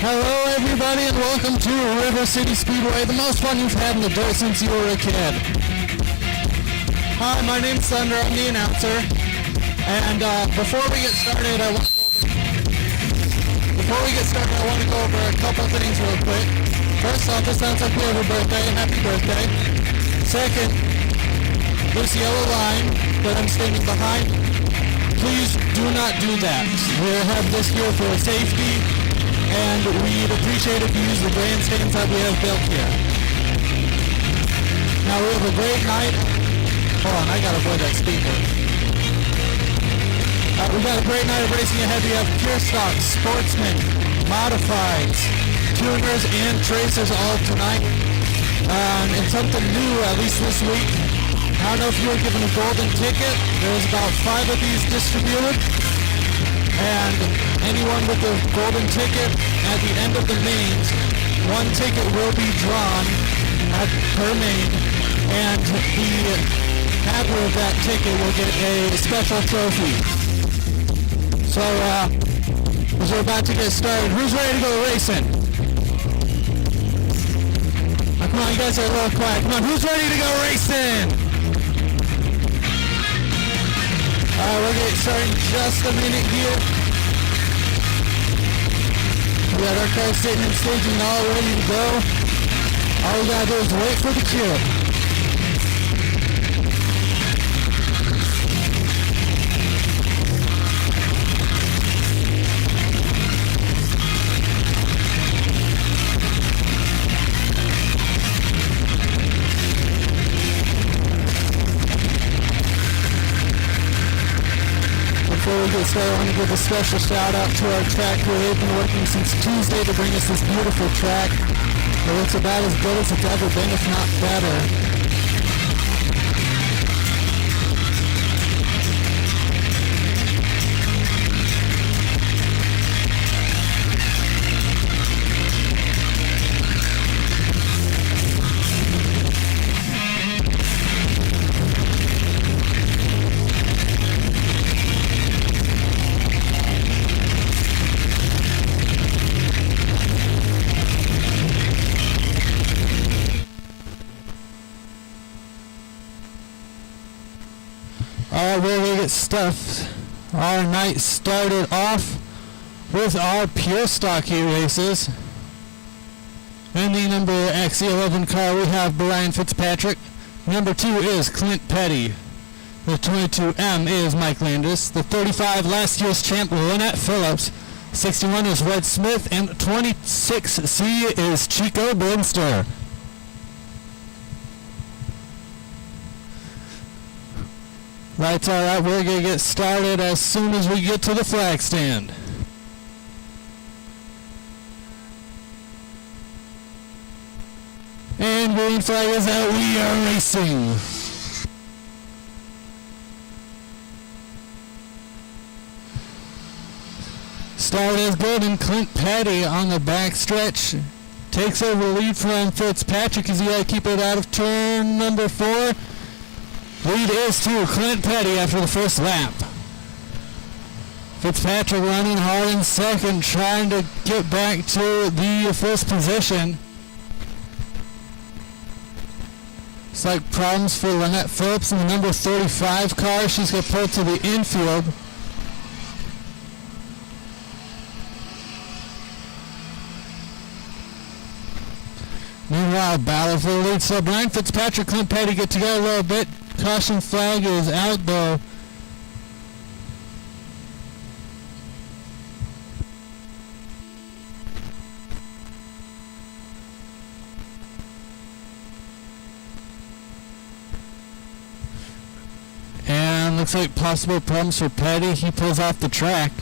Hello everybody and welcome to River City Speedway, the most fun you've had in the dirt since you were a kid. Hi, my name's Thunder, I'm the announcer. And before we get started, I want to go over a couple things real quick. First off, it sounds like we have a birthday. Happy birthday. Second, this yellow line that I'm standing behind, please do not do that. We have this here for safety, and we'd appreciate if you use the grandstands that we have built here. Now we have a great night. Hold on, I gotta avoid that speaker. We got a great night of racing ahead. We have pure stock, sportsmen, modifieds, tuners, and tracers all tonight. And something new, at least this week. I don't know if you were given a golden ticket. There's about 5 of these distributed. And anyone with a golden ticket at the end of the mains, 1 ticket will be drawn per main, and the having of that ticket will get a special trophy. So, as we're about to get started, who's ready to go racing? Come on, you guys are a little quiet. Come on, who's ready to go racing? We're getting started in just a minute here. We got our cars sitting and staging all ready to go. All we gotta do is wait for the cue. Before we get started, I want to give a special shout out to our track crew. They've been working since Tuesday to bring us this beautiful track. It looks about as good as it's ever been, if not better. Alright, we're going to get stuffed. Our night started off with our pure stock heat races. In the number XC11 car, we have Brian Fitzpatrick. Number 2 is Clint Petty. The 22M is Mike Landis. The 35, last year's champ, Lynette Phillips. 61 is Red Smith. And 26C is Chico Blinster. Lights are out. We're going to get started as soon as we get to the flag stand. And green flag is out. We are racing. Start is good, and Clint Petty on the back stretch takes over the lead from Fitzpatrick as he got to keep it out of turn number 4. Lead is to Clint Petty after the first lap. Fitzpatrick running hard in second, trying to get back to the first position. It's like problems for Lynette Phillips in the number 35 car. She's going to pull to the infield. Meanwhile, battle for the lead. So Brian Fitzpatrick, Clint Petty get together a little bit. Caution flag is out though. And looks like possible problems for Petty. He pulls off the track.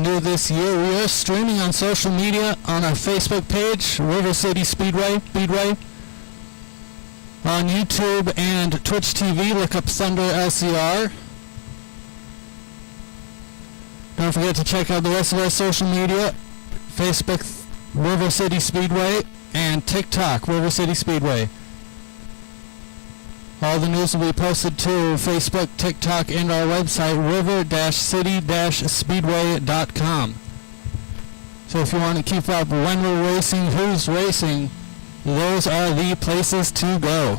something new this year. We are streaming on social media on our Facebook page, River City Speedway. On YouTube and Twitch TV, look up Thunder LCR. Don't forget to check out the rest of our social media, Facebook, River City Speedway, and TikTok, River City Speedway. All the news will be posted to Facebook, TikTok, and our website, river-city-speedway.com. So if you want to keep up when we're racing, who's racing, those are the places to go.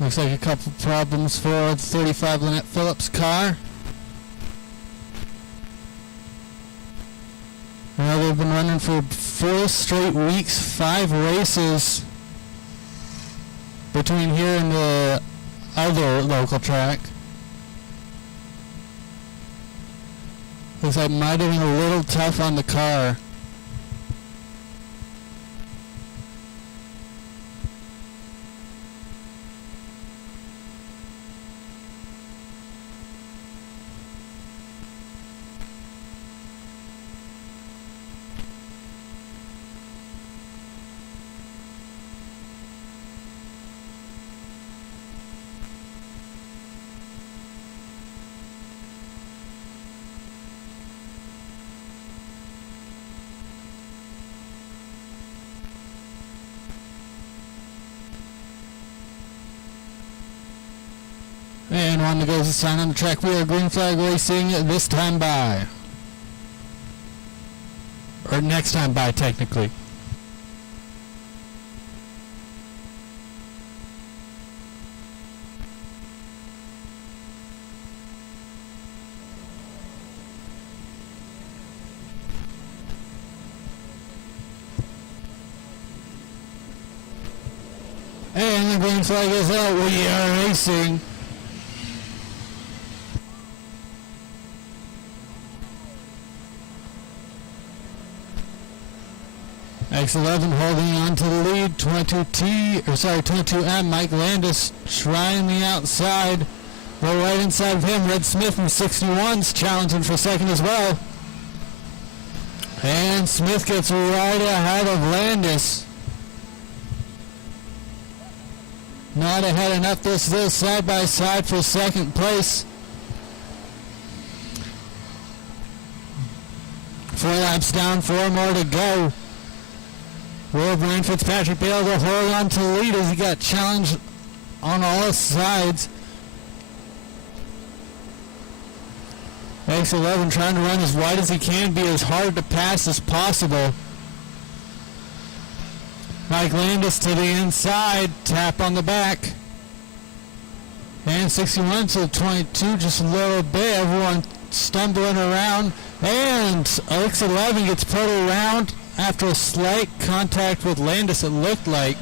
Looks like a couple problems for the 35 Lynette Phillips car. Now they've been running for 4 straight weeks, 5 races between here and the other local track. Looks like might have been a little tough on the car. And one that goes to sign on the track. We are Green Flag Racing this time by. Or next time by, technically. And the green flag is out. We are racing. X11 holding on to the lead. 22M, Mike Landis trying the outside. But right inside of him, Red Smith in 61's challenging for second as well. And Smith gets right ahead of Landis. Not ahead enough. This is side by side for second place. 4 laps down, 4 more to go. Will Brian Fitzpatrick be able to hold on to the lead as he got challenged on all sides? X11 trying to run as wide as he can, be as hard to pass as possible. Mike Landis to the inside, tap on the back. And 61 to 22, just a little bit. Everyone stumbling around. And X11 gets put around after a slight contact with Landis, it looked like.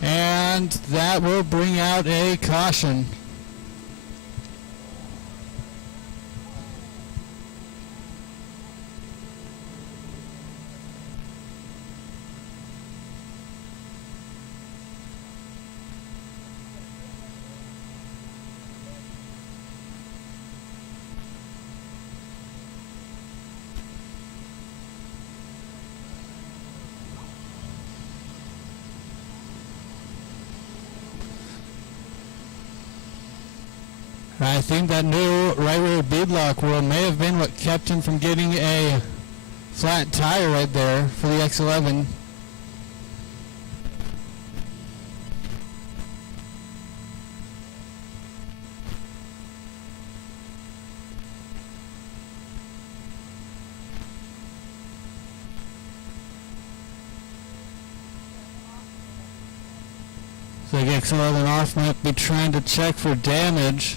And that will bring out a caution. I think that new right rear beadlock wheel may have been what kept him from getting a flat tire right there for the X11. So the X11 off might be trying to check for damage.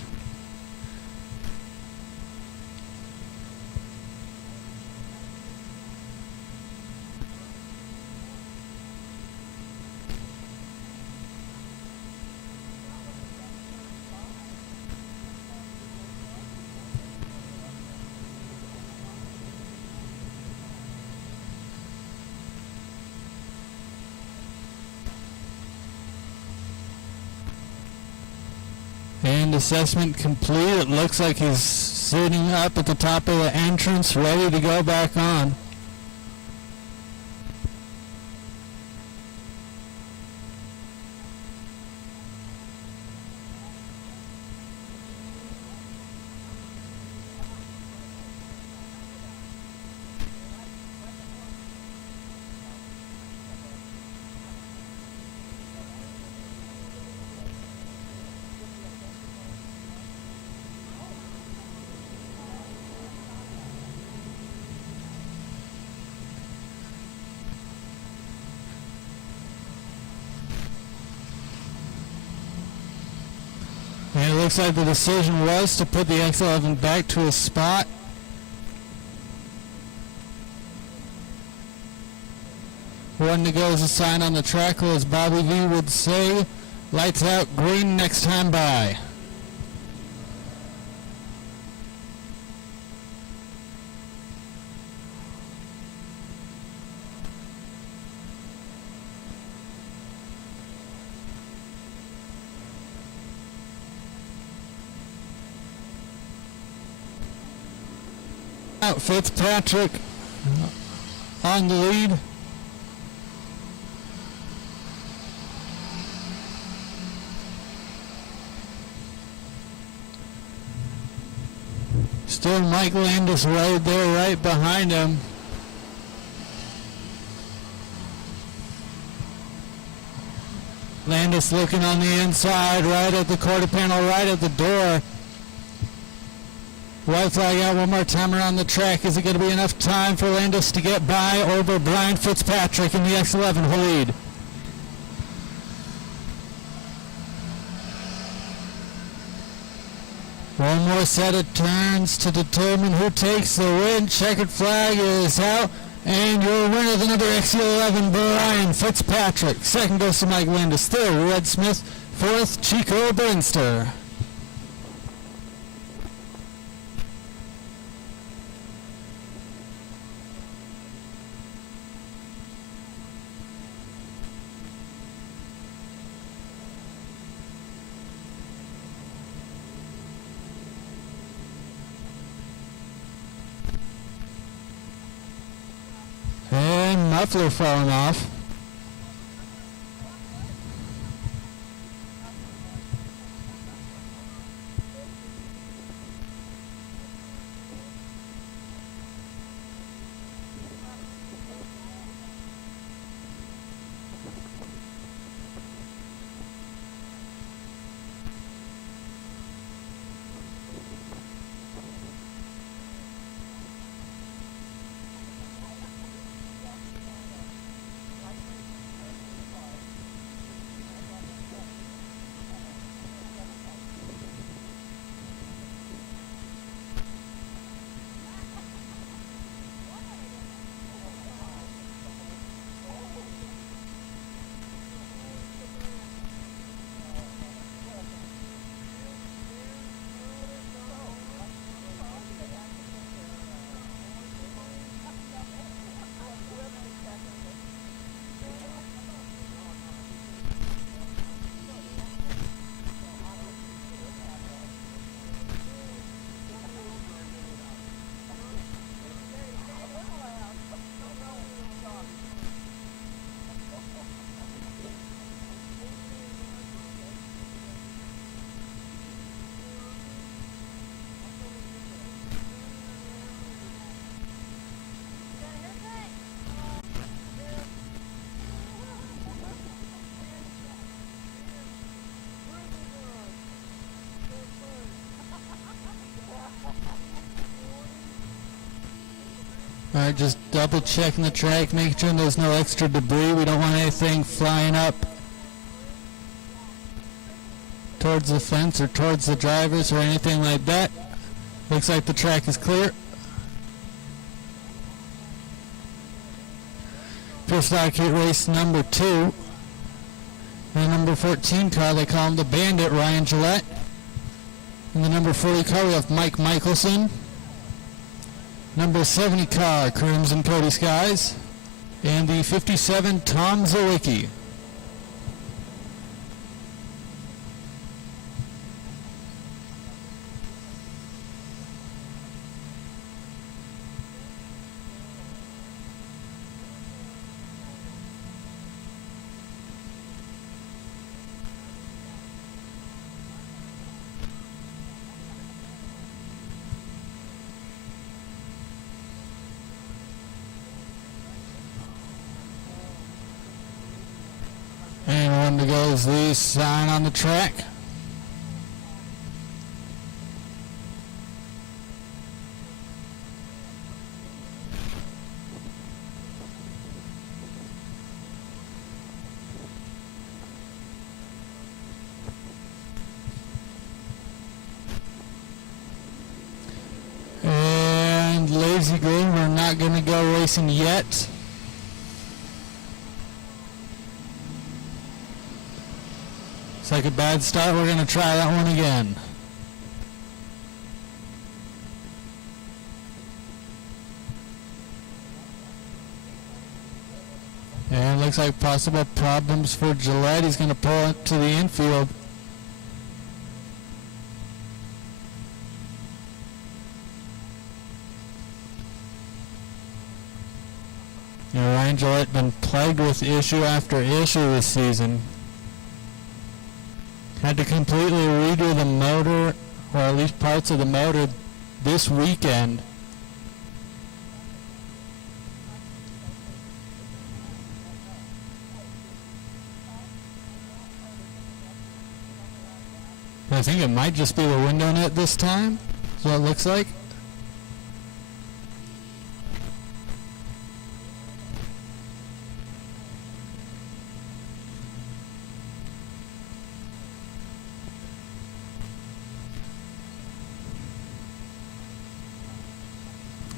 And assessment complete. It looks like he's sitting up at the top of the entrance, ready to go back on. And it looks like the decision was to put the X11 back to his spot. One to go is a sign on the track, or as Bobby V would say, lights out, green next time by. Out Fitzpatrick on the lead. Still Mike Landis right there, right behind him. Landis looking on the inside, right at the quarter panel, right at the door. White flag out one more time around the track. Is it going to be enough time for Landis to get by over Brian Fitzpatrick in the X11 lead? One more set of turns to determine who takes the win. Checkered flag is out. And your winner, the number X11, Brian Fitzpatrick. Second goes to Mike Landis. Third, Red Smith. Fourth, Chico Brinster. And muffler falling off. Alright, just double checking the track, making sure there's no extra debris. We don't want anything flying up towards the fence or towards the drivers or anything like that. Looks like the track is clear. Pure Stock Heat race number 2. And the number 14 car, they call him the Bandit, Ryan Gillette. In the number 40 car, we have Mike Michelson. Number 70 car, Crimson Cody Skies. And the 57, Tom Zawicki. on goes the sign on the track. And Lazy Green, we're not going to go racing yet. It's like a bad start. We're going to try that one again. And it looks like possible problems for Gillette. He's going to pull it to the infield. You know, Ryan Gillette been plagued with issue after issue this season. Had to completely redo the motor, or at least parts of the motor, this weekend. I think it might just be the window net this time. That's what it looks like.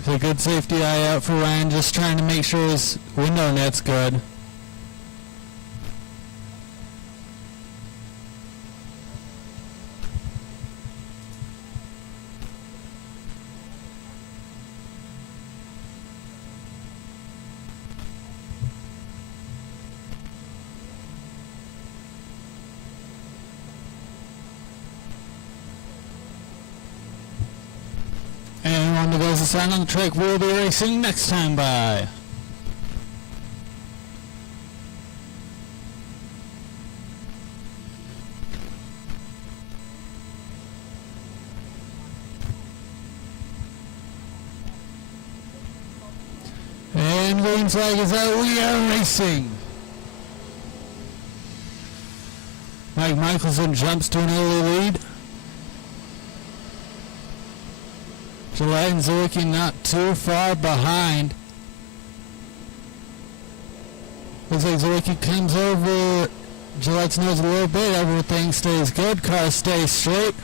So good safety eye out for Ryan, just trying to make sure his window net's good. And on goes the sign on the track. We'll be racing next time by. And green flag is out. We are racing. Mike Michelson jumps to an early lead. Gillette and Zwicky not too far behind. Looks like Zwicky comes over Gillette's nose a little bit. Everything stays good. Car stays straight.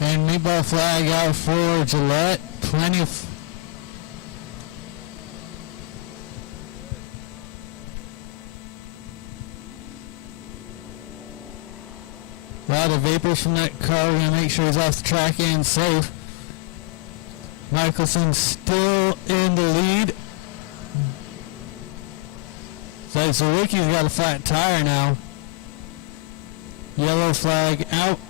And meatball flag out for Gillette. Plenty of a lot of vapors from that car. We're going to make sure he's off the track and safe. Michelson still in the lead. So Zawicki's got a flat tire now. Yellow flag out.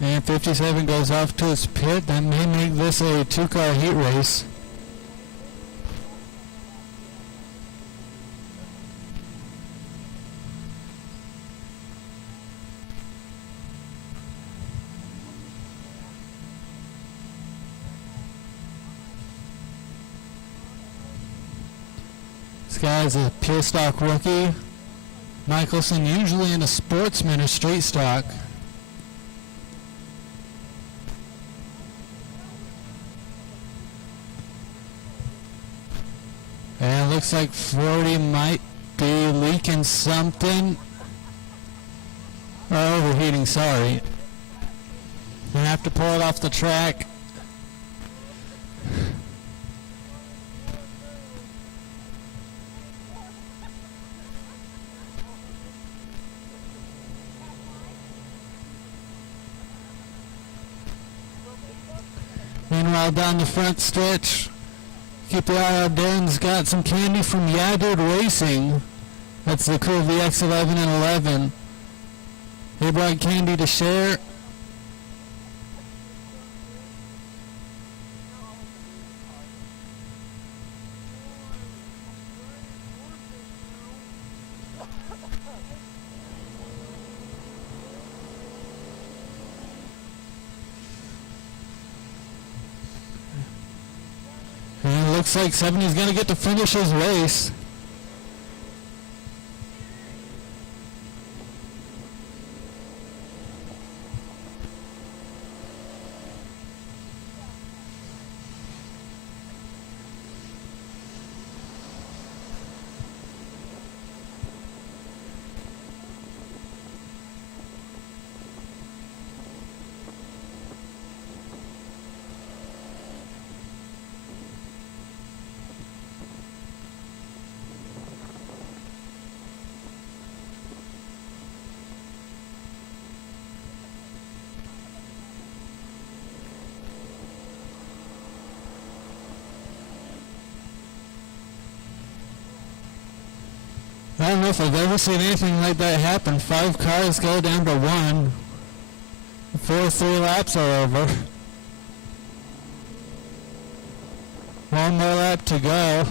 And 57 goes off to his pit. That may make this a two-car heat race. This guy's a pure stock rookie. Michelson usually in a Sportsman or street stock. And looks like 40 might be leaking something. Or overheating, sorry. I have to pull it off the track. Meanwhile, down the front stretch, keep your eye out. Darren's got some candy from Yeah Dude Racing. That's the crew of the X11 and 11. They brought candy to share. And it looks like 70's going to get to finish his race. I don't know if I've ever seen anything like that happen. 5 cars go down to 1 before 3 laps are over. 1 more lap to go.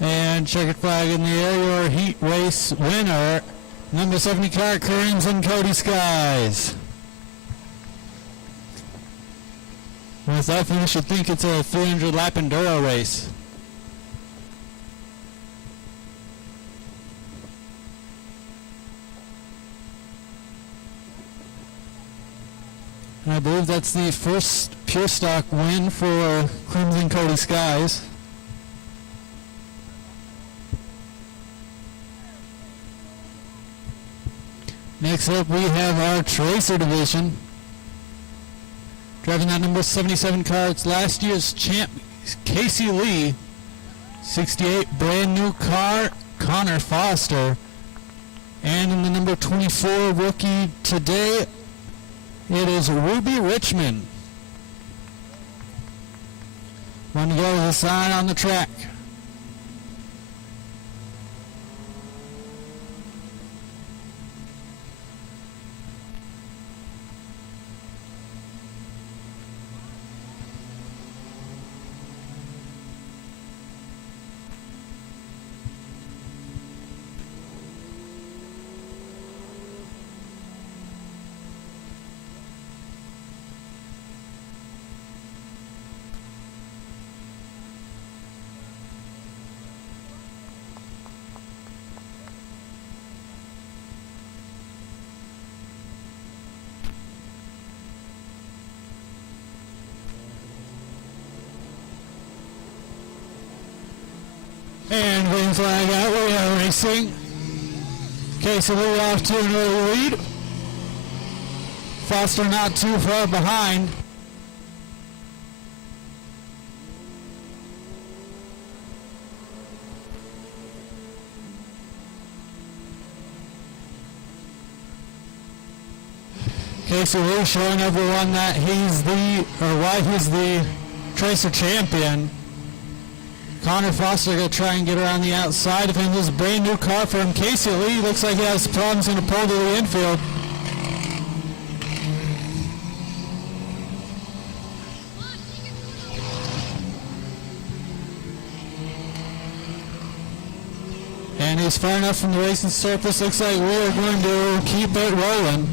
And checkered flag in the air, your heat race winner, number 70 car, Crimson Cody Skies. With that finish, you'd think it's a 300 lap enduro race. And I believe that's the first pure stock win for Crimson Cody Skies. Next up, we have our Tracer division. Driving that number 77 car, it's last year's champ, Casey Lee. 68, brand new car, Connor Foster. And in the number 24 rookie today, it is Ruby Richmond. One to go with a sign on the track. And green flag out, we are racing. Casey Lee off to an early lead. Foster not too far behind. Casey Lee showing everyone that he's why he's the Tracer champion. Connor Foster going to try and get around the outside of him. This is a brand new car for him. Casey Lee looks like he has problems in the pull to the infield. And he's far enough from the racing surface. Looks like we're going to keep it rolling.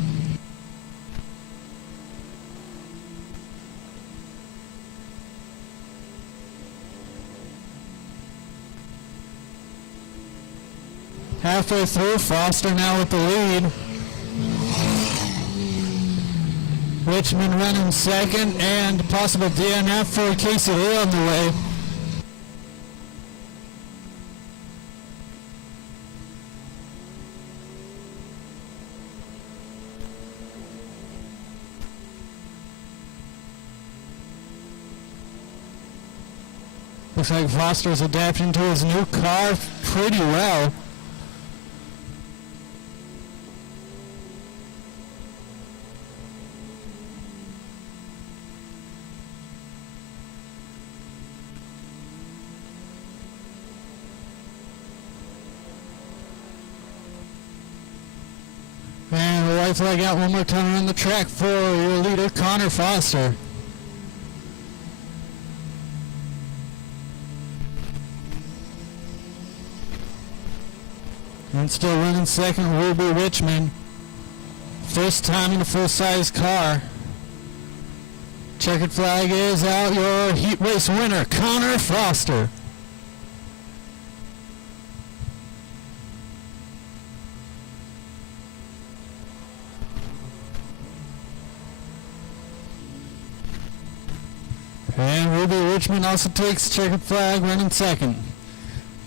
Halfway through, Foster now with the lead. Richmond running second, and possible DNF for Casey Lee on the way. Looks like Foster's adapting to his new car pretty well. And the white flag out one more time around the track for your leader, Connor Foster. And still running second, Ruby Richmond. First time in a full-size car. Checkered flag is out, your heat race winner, Connor Foster. And Ruby Richmond also takes checkered flag, running second.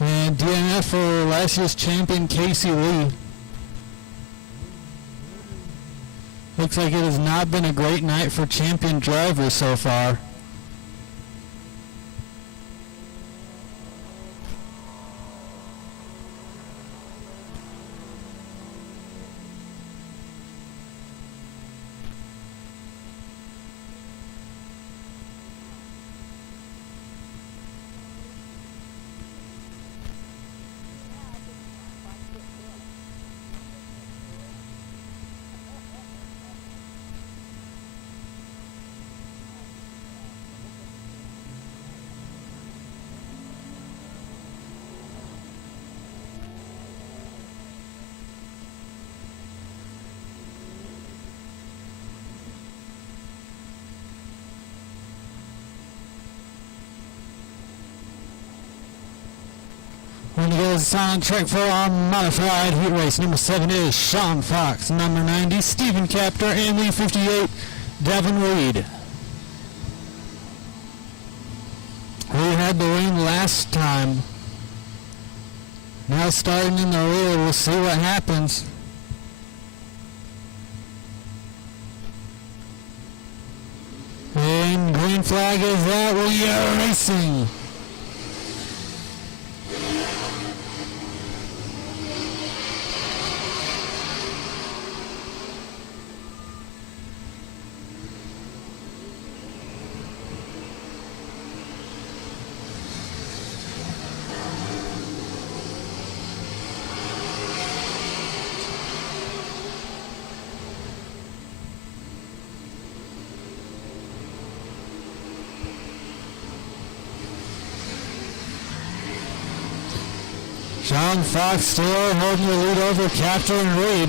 And DNF for last year's champion, Casey Lee. Looks like it has not been a great night for champion drivers so far. When he goes on track for our modified heat race, number 7 is Sean Fox, number 90, Stephen Capter, and the 58, Devin Reed. We had the win last time. Now starting in the rear, we'll see what happens. And green flag is out, we are racing. Sean Fox still holding the lead over Capter and Reed.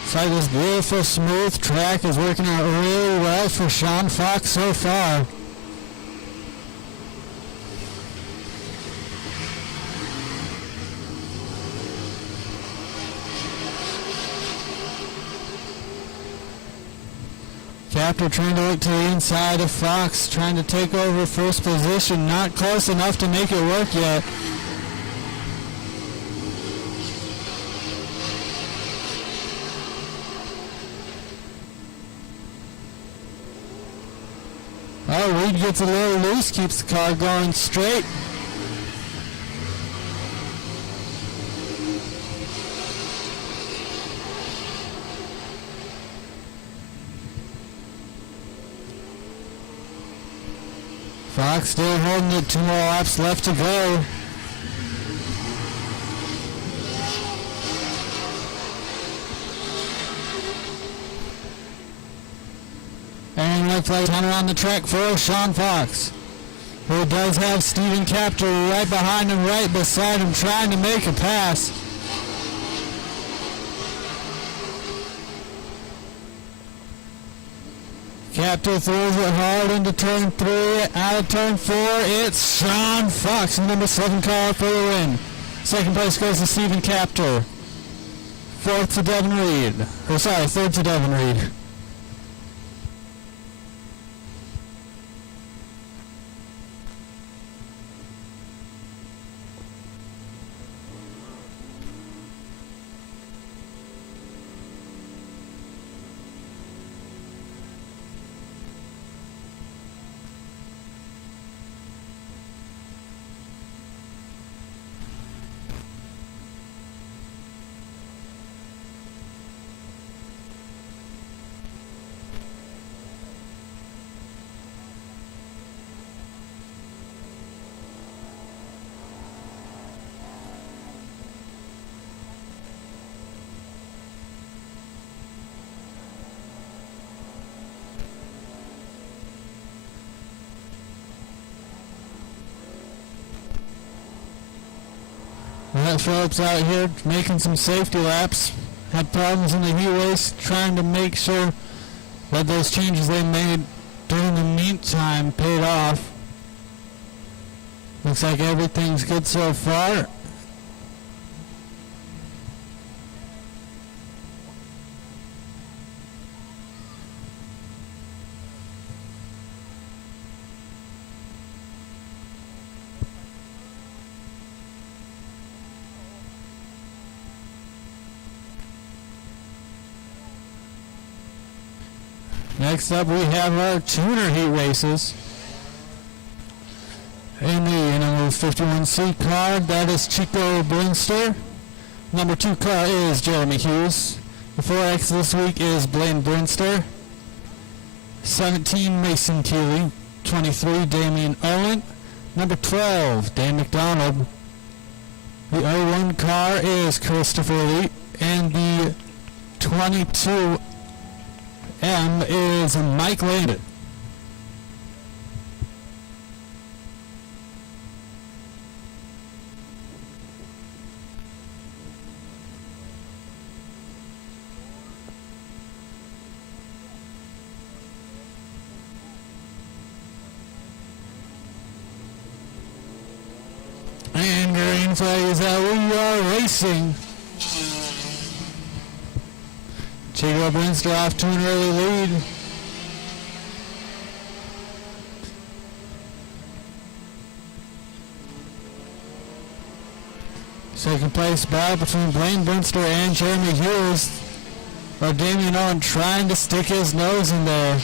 Looks like this beautiful smooth track is working out really well for Sean Fox so far. Capter trying to look to the inside of Fox, trying to take over first position. Not close enough to make it work yet. Oh, Reed gets a little loose, keeps the car going straight. Fox still holding it, 2 more laps left to go. And looks like turn around the track for Sean Fox, who does have Stephen Capter right behind him, right beside him, trying to make a pass. Captain throws it hard into turn 3, out of turn 4, it's Sean Fox, number 7 car for the win. Second place goes to Stephen Captor. Third to Devin Reed. Matt Phillips out here making some safety laps. Had problems in the heat race, trying to make sure that those changes they made during the meantime paid off. Looks like everything's good so far. Next up, we have our tuner heat races. In the number 51C car, that is Chico Blinster. Number 2 car is Jeremy Hughes. The 4X this week is Blaine Blinster. 17, Mason Keeley. 23, Damian Owen. Number 12, Dan McDonald. The 01 car is Christopher Lee. And the 22 M is Mike Landon. And green flag is that we are racing. Chico Brinster off to an early lead. Second place battle between Blaine Brinster and Jeremy Hughes. Or Damian Owen trying to stick his nose in there.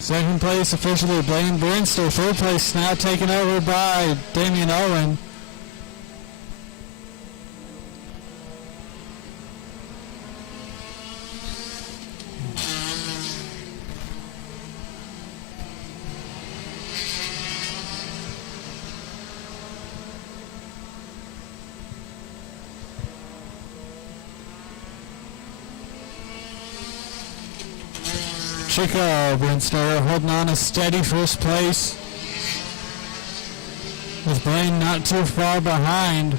Second place officially Blaine Brinster. Third place now taken over by Damian Owen. Chico Brinster holding on a steady first place, with Blaine not too far behind.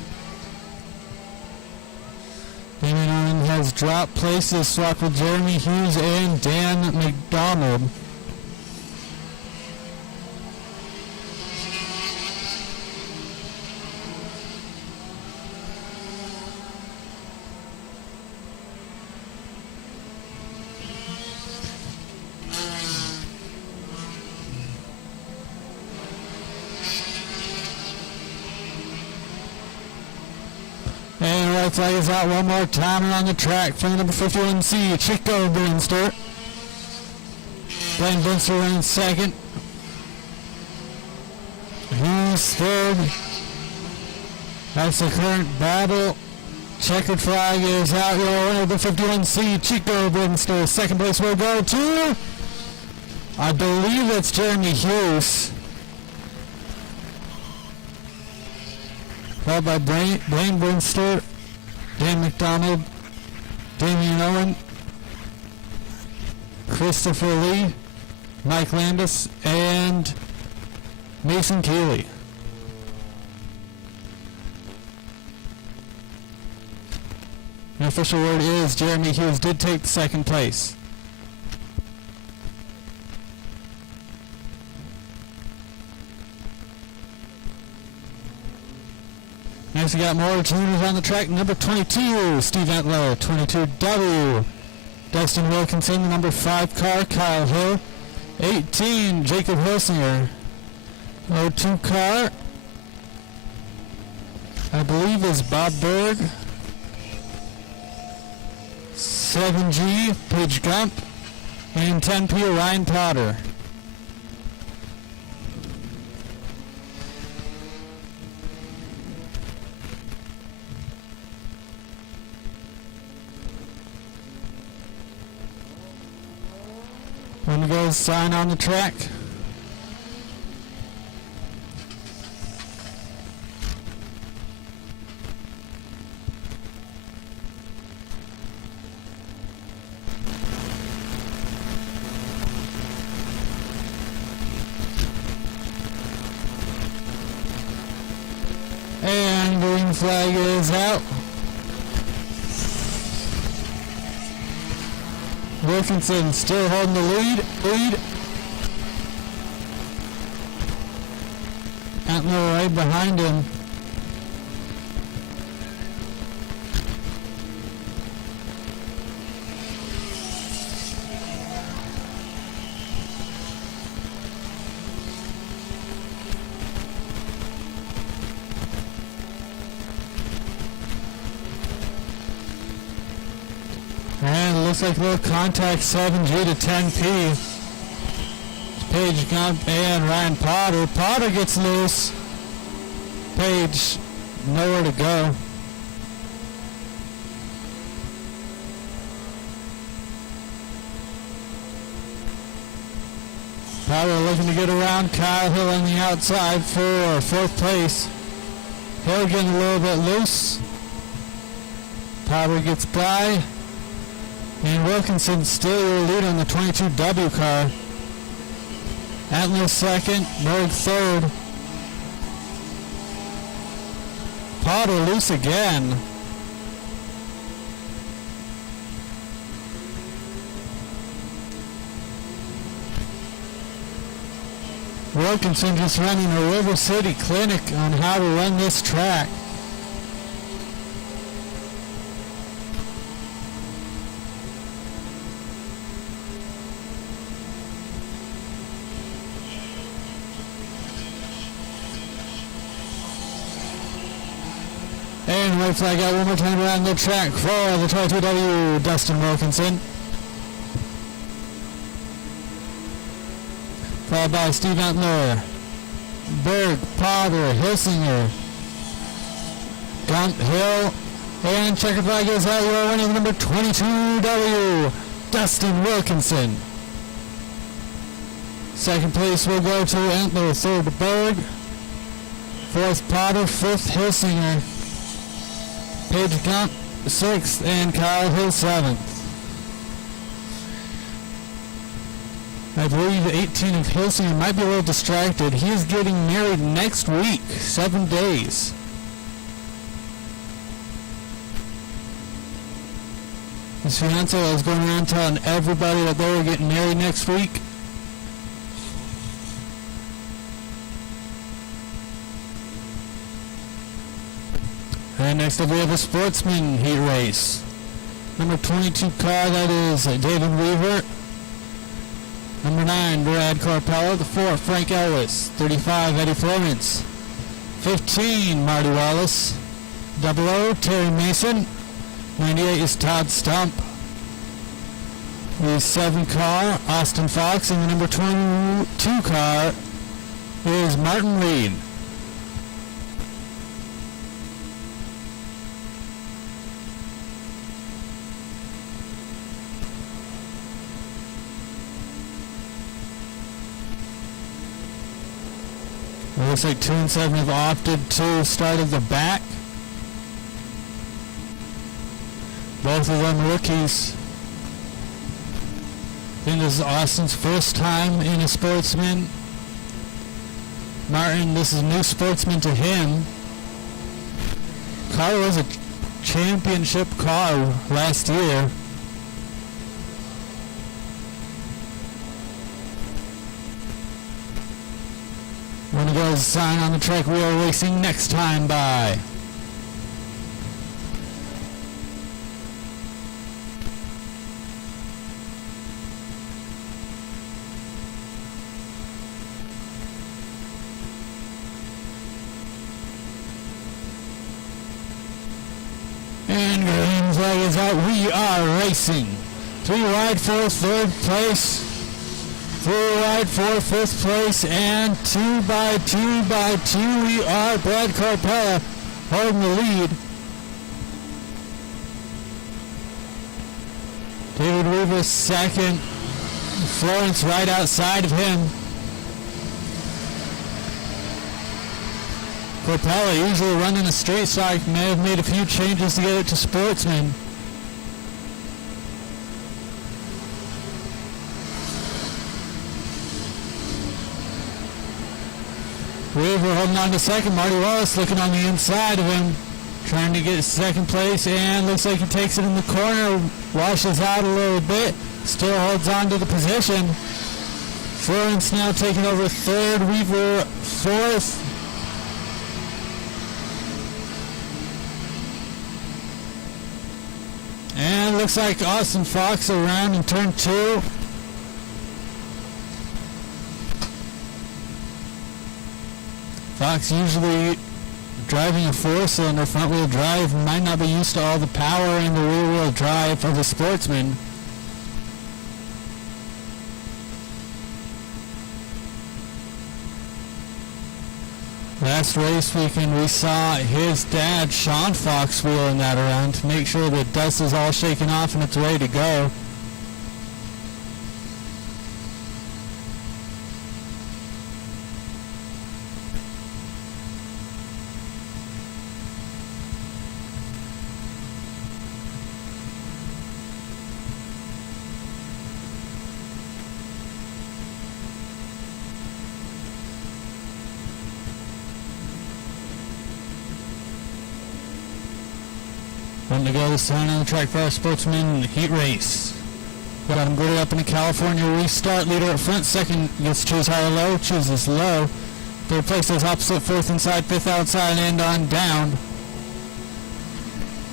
Damian Owen has dropped places, swapped with Jeremy Hughes and Dan McDonald. And right flag is out one more time and on the track for the number 51C, Chico Brinster. Blaine Brinster running second. Hughes third. That's the current battle. Checkered flag is out. Your winner of the 51C, Chico Brinster. Second place will go to, I believe that's Jeremy Hughes. Followed by Blaine Brinster, Dan McDonald, Damian Owen, Christopher Lee, Mike Landis, and Mason Keeley. The official word is Jeremy Hughes did take second place. Next we got more tuners on the track. Number 22, Steve Entler. 22W, Dustin Wilkinson. Number 5 car, Kyle Hill. 18, Jacob Hilsinger. 02 car, I believe is Bob Berg. 7G, Paige Gump. And 10P, Ryan Potter. When goes sign on the track. And green flag is out. Wilkinson still holding the lead. Antler right behind him. And it looks like a little contact 7G to 10P. Paige Gump and Ryan Potter. Potter gets loose. Paige nowhere to go. Potter looking to get around Kyle Hill on the outside for 4th place. Hill getting a little bit loose. Potter gets by. And Wilkinson still your lead on the 22W car. Antler 2nd, Berg 3rd. Potter loose again. Wilkinson just running a River City clinic on how to run this track. And white flag out one more time around the track for the 22W, Dustin Wilkinson. Followed by Steve Antler, Berg, Potter, Hilsinger, Gump, Hill, and checker flag is out. You are winning number 22W, Dustin Wilkinson. 2nd place will go to Antler, 3rd Berg, 4th Potter, 5th Hilsinger, Paige Gump 6th, and Kyle Hill 7th. I believe 18 of Hilsinger might be a little distracted. He is getting married next week, 7 days. His fiance was going around telling everybody that they were getting married next week. And next up we have a sportsman heat race. Number 22 car, that is David Weaver. Number 9, Brad Carpella. The 4, Frank Ellis. 35, Eddie Florence. 15, Marty Wallace. 00, Terry Mason. 98 is Todd Stump. The 7 car, Austin Fox. And the number 22 car is Martin Reed. It looks like 2 and 7 have opted to start at the back. Both of them rookies. I think this is Austin's first time in a Sportsman. Martin, this is a new Sportsman to him. Car was a championship car last year. When it goes sign on the track, we are racing next time by. And green flag is out. We are racing. 3 wide for 3rd place. 4 wide for 5th place. And 2 by 2 by 2. We are Brad Carpella holding the lead. David Weaver second. Florence right outside of him. Carpella, usually running a straight stock, may have made a few changes to get it to Sportsman. Weaver holding on to second. Marty Wallace looking on the inside of him, trying to get second place, and looks like he takes it in the corner, washes out a little bit, still holds on to the position. Florence now taking over 3rd, Weaver 4th. And looks like Austin Fox around in turn 2. Fox usually driving a 4-cylinder front-wheel drive, might not be used to all the power in the rear-wheel drive of a Sportsman. Last race weekend we saw his dad, Sean Fox, wheeling that around to make sure the dust is all shaken off and it's ready to go. One to go this time on the track for our Sportsman heat race. Got him gridded up in a California restart. Leader up front. Second gets to choose high or low. Chooses low. 3rd place is opposite. 4th inside. 5th outside and on down.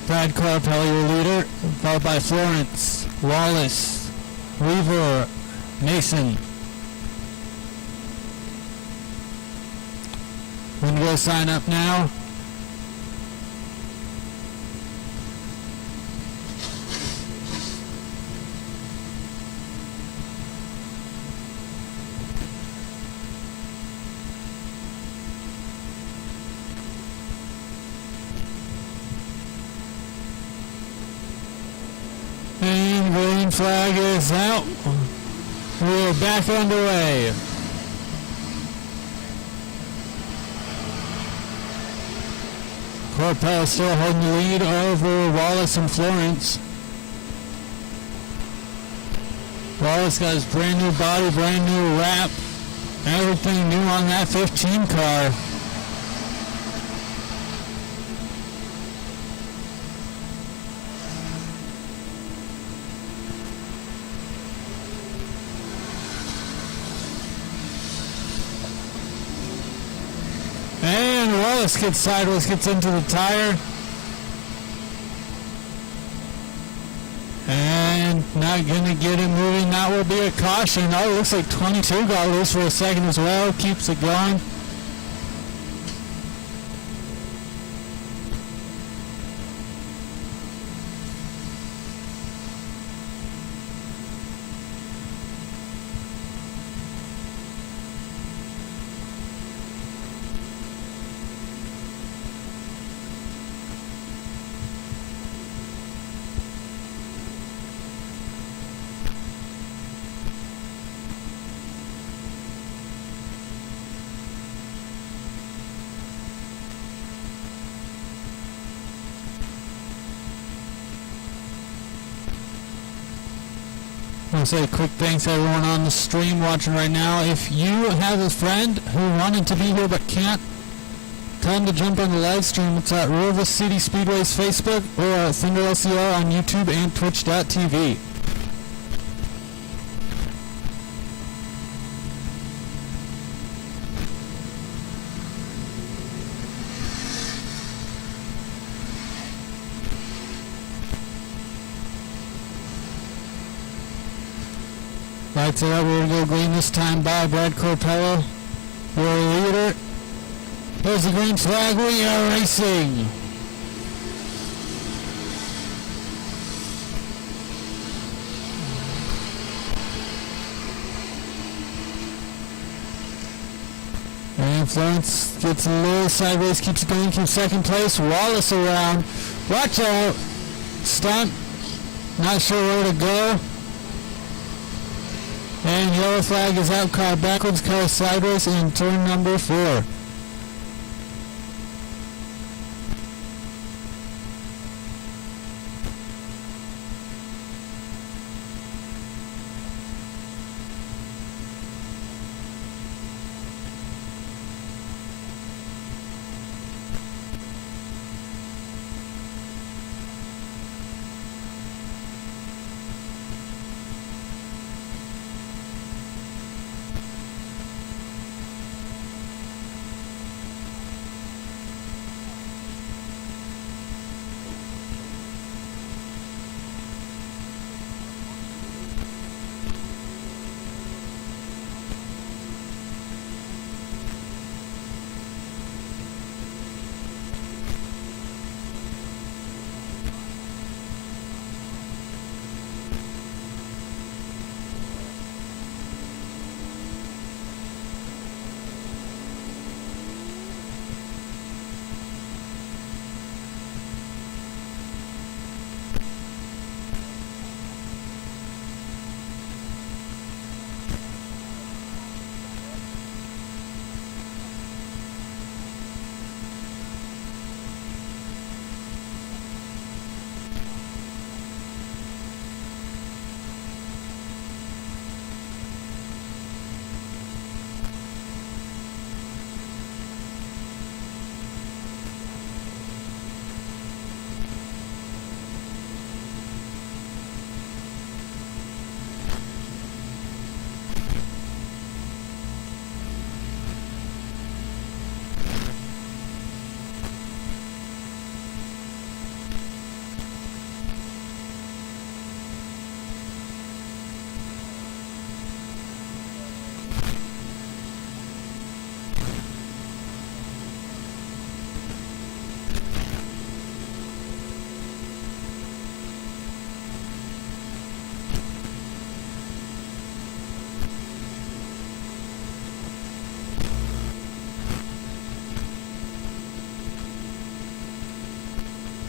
Brad Carpella, your leader. Followed by Florence, Wallace, Weaver, Mason. One to go sign up now. And green flag is out. We're back underway. Carpella still holding the lead over Wallace and Florence. Wallace got his brand new body, brand new wrap, everything new on that 15 car. And Wallace gets sideways, gets into the tire. And not going to get it moving. That will be a caution. Oh, it looks like 22 got loose for a second as well. Keeps it going. I want to say a quick thanks to everyone on the stream watching right now. If you have a friend who wanted to be here but can't, tell them to jump on the live stream. It's at River City Speedway's Facebook or at Thunder LCR on YouTube and Twitch.tv. Lights it up, we're going to go green this time by Brad Corpello, your leader. There's the green flag, we are racing. And Florence gets a little sideways, keeps it going, keeps second place. Wallace around, watch out, stunt, not sure where to go. And yellow flag is out, car backwards, car sideways in turn number 4.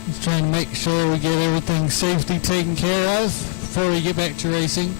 Just trying to make sure we get everything safety taken care of before we get back to racing.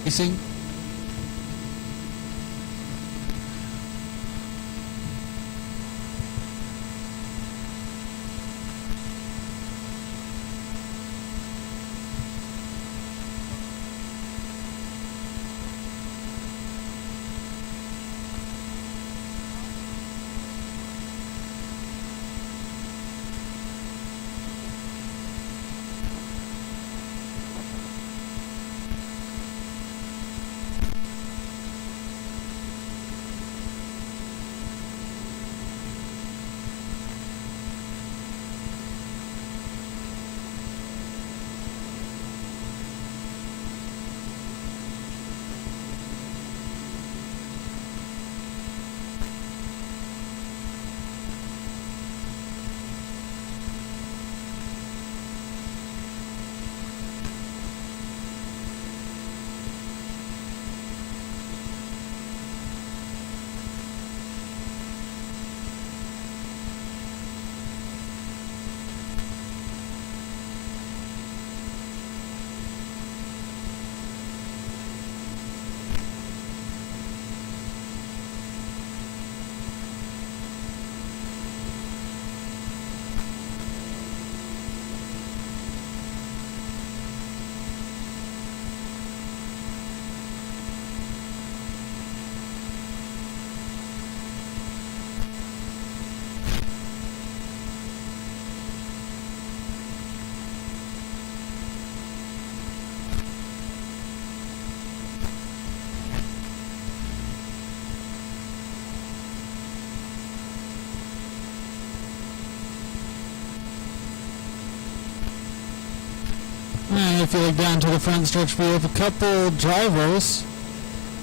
And if you look down to the front stretch, we have a couple drivers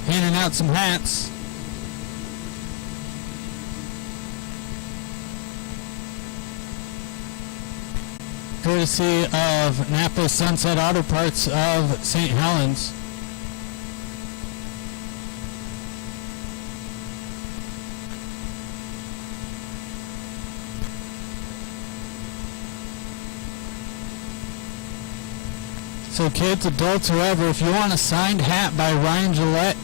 handing out some hats. Courtesy of Napa Sunset Auto Parts of St. Helens. So kids, adults, whoever, if you want a signed hat by Ryan Gillette,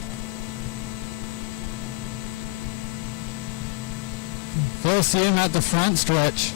go see him at the front stretch.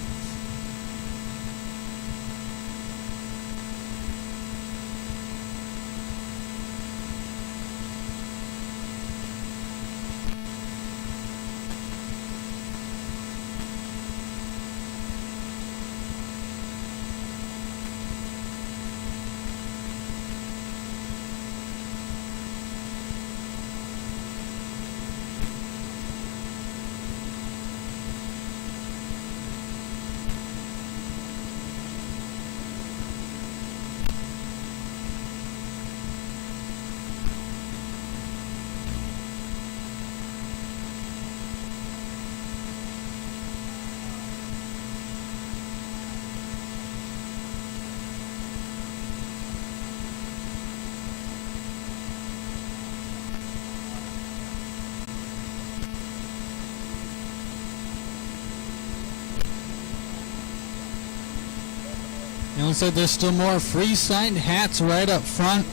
It looks like there's still more free signed hats right up front,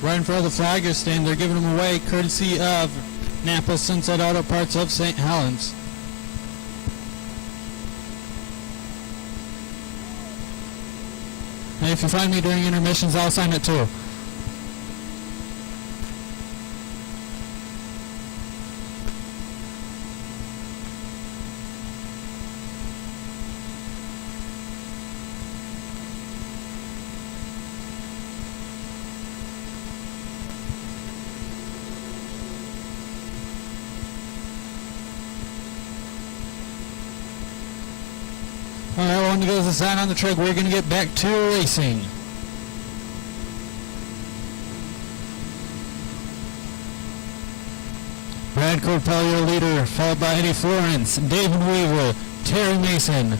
right in front of the flagger stand. They're giving them away courtesy of Napa Sunset Auto Parts of St. Helens. And if you find me during intermissions, I'll sign it too. Alright, when goes the sign on the track, we're going to get back to racing. Brad Corpel, your leader, followed by Eddie Florence, David Weaver, Terry Mason,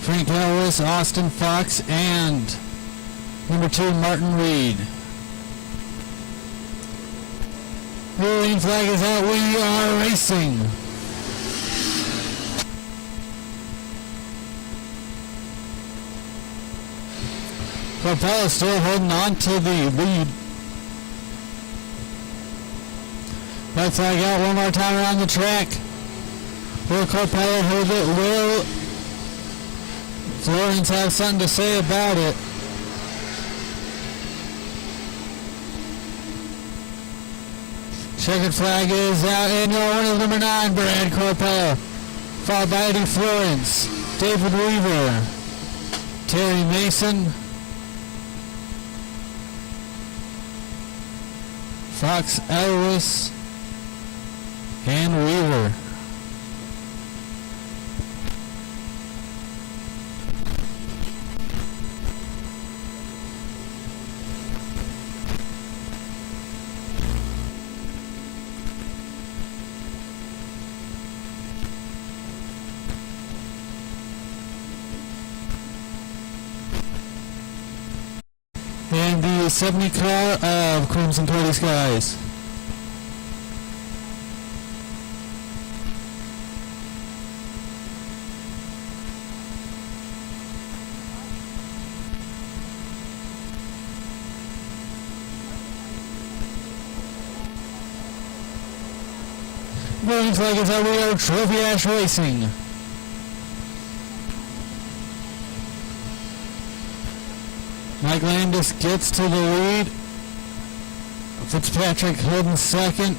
Frank Ellis, Austin Fox, and number 2, Martin Reed. The green flag is out. We are racing. Corpel is still holding on to the lead. Red flag out one more time around the track. Will Corpel hold it? Will Florence have something to say about it? Checkered flag is out, and your winner, number 9, Brad Corpel, followed by Eddie Florence, David Weaver, Terry Mason, Fox Ellis, and Weaver. And the 70 car of Crimson Cody Skies. Green flag is out. We are Trophy Ash Racing. Mike Landis gets to the lead. Fitzpatrick holding second.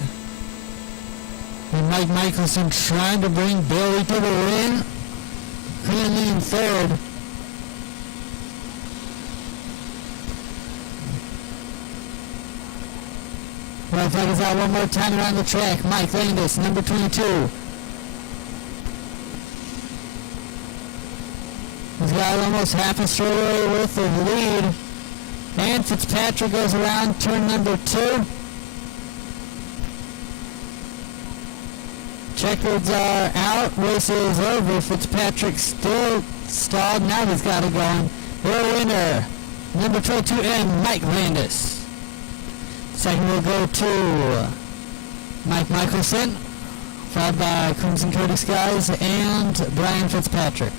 And Mike Michelson trying to bring Billy to the win. Currently in third. Well, flag is out one more time around the track. Mike Landis, number 22. He's got almost half a straightaway worth of lead. And Fitzpatrick goes around turn number 2. Checkers are out. Race is over. Fitzpatrick still stalled. Now he's got it going. Their winner, number 22M, Mike Landis. Second will go to Mike Michelson, followed by Crimson Curtis Guys and Brian Fitzpatrick.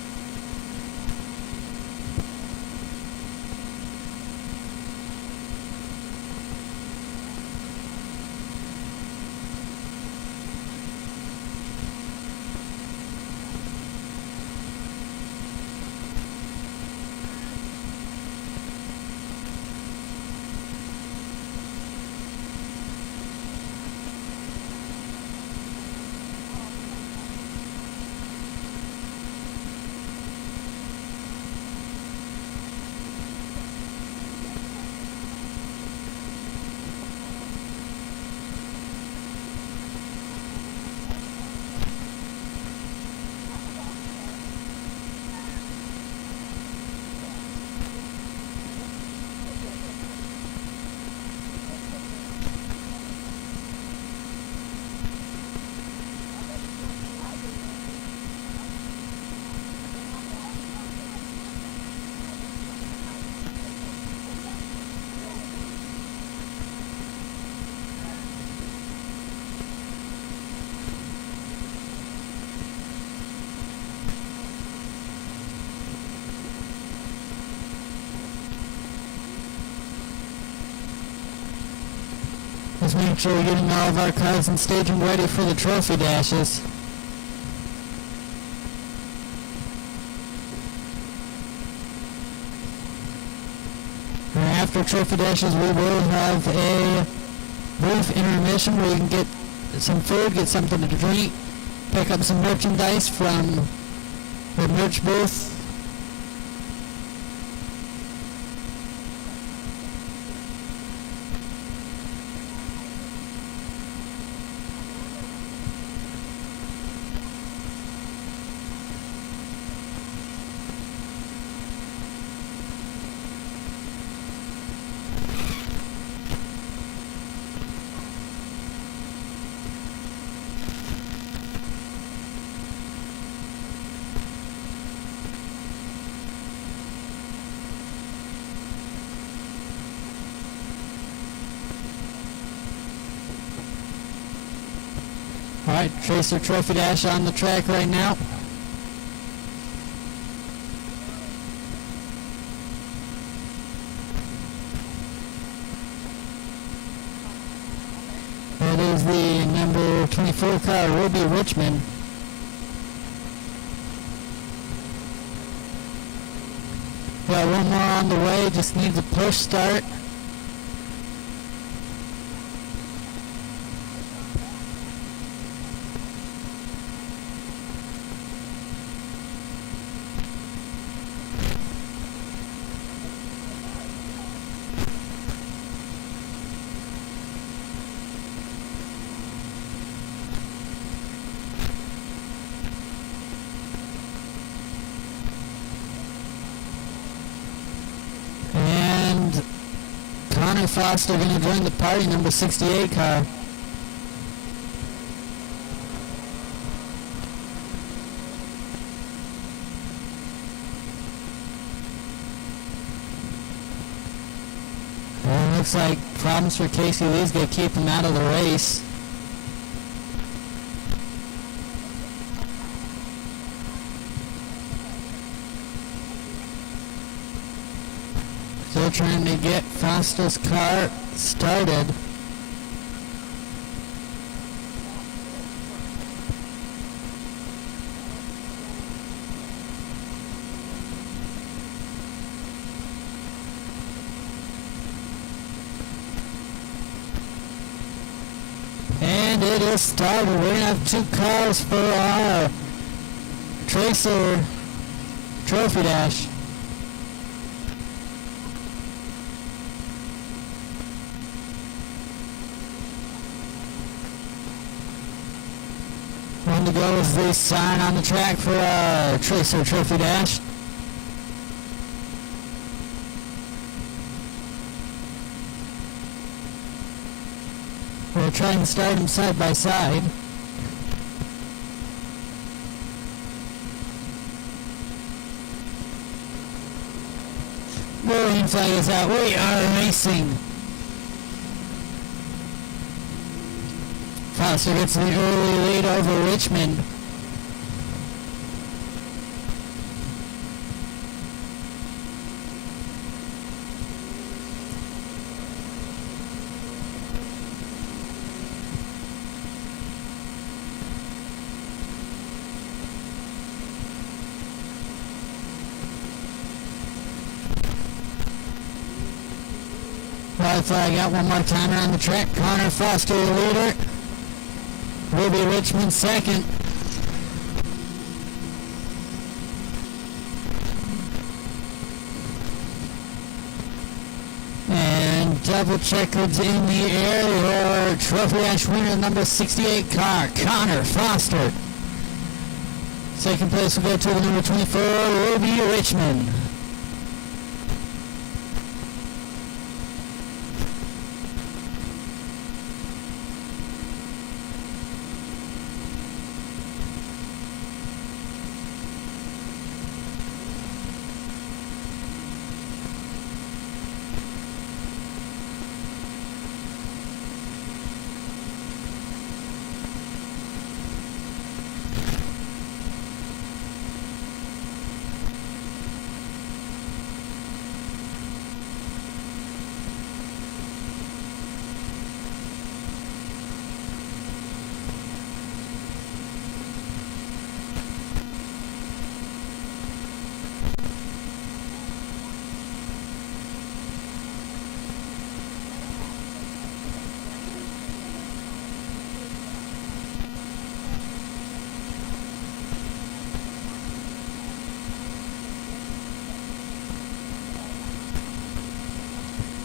Let's make sure we're getting all of our cars and staging ready for the trophy dashes. And after trophy dashes, we will have a brief intermission where you can get some food, get something to drink, pick up some merchandise from the merch booth. Alright, Tracer Trophy Dash on the track right now. That is the number 24 car, Ruby Richmond. Got one more on the way, just needs a push start. Connor Foster going to join the party, number 68 car. Well, looks like problems for Casey Lee's going to keep him out of the race. Still trying to get Foster's car started. And it is started. We're going to have 2 cars for our Tracer Trophy Dash. One to go is the sign on the track for our Tracer Trophy Dash. We're trying to start them side by side. Green flag is out. We are racing. Foster gets the early lead over Richmond. White flag out one more time around the track. Connor Foster, the leader. Ruby Richmond second. And double checkers in the air. Your Trophy Dash winner, number 68 car, Connor Foster. Second place will go to the number 24, Ruby Richmond.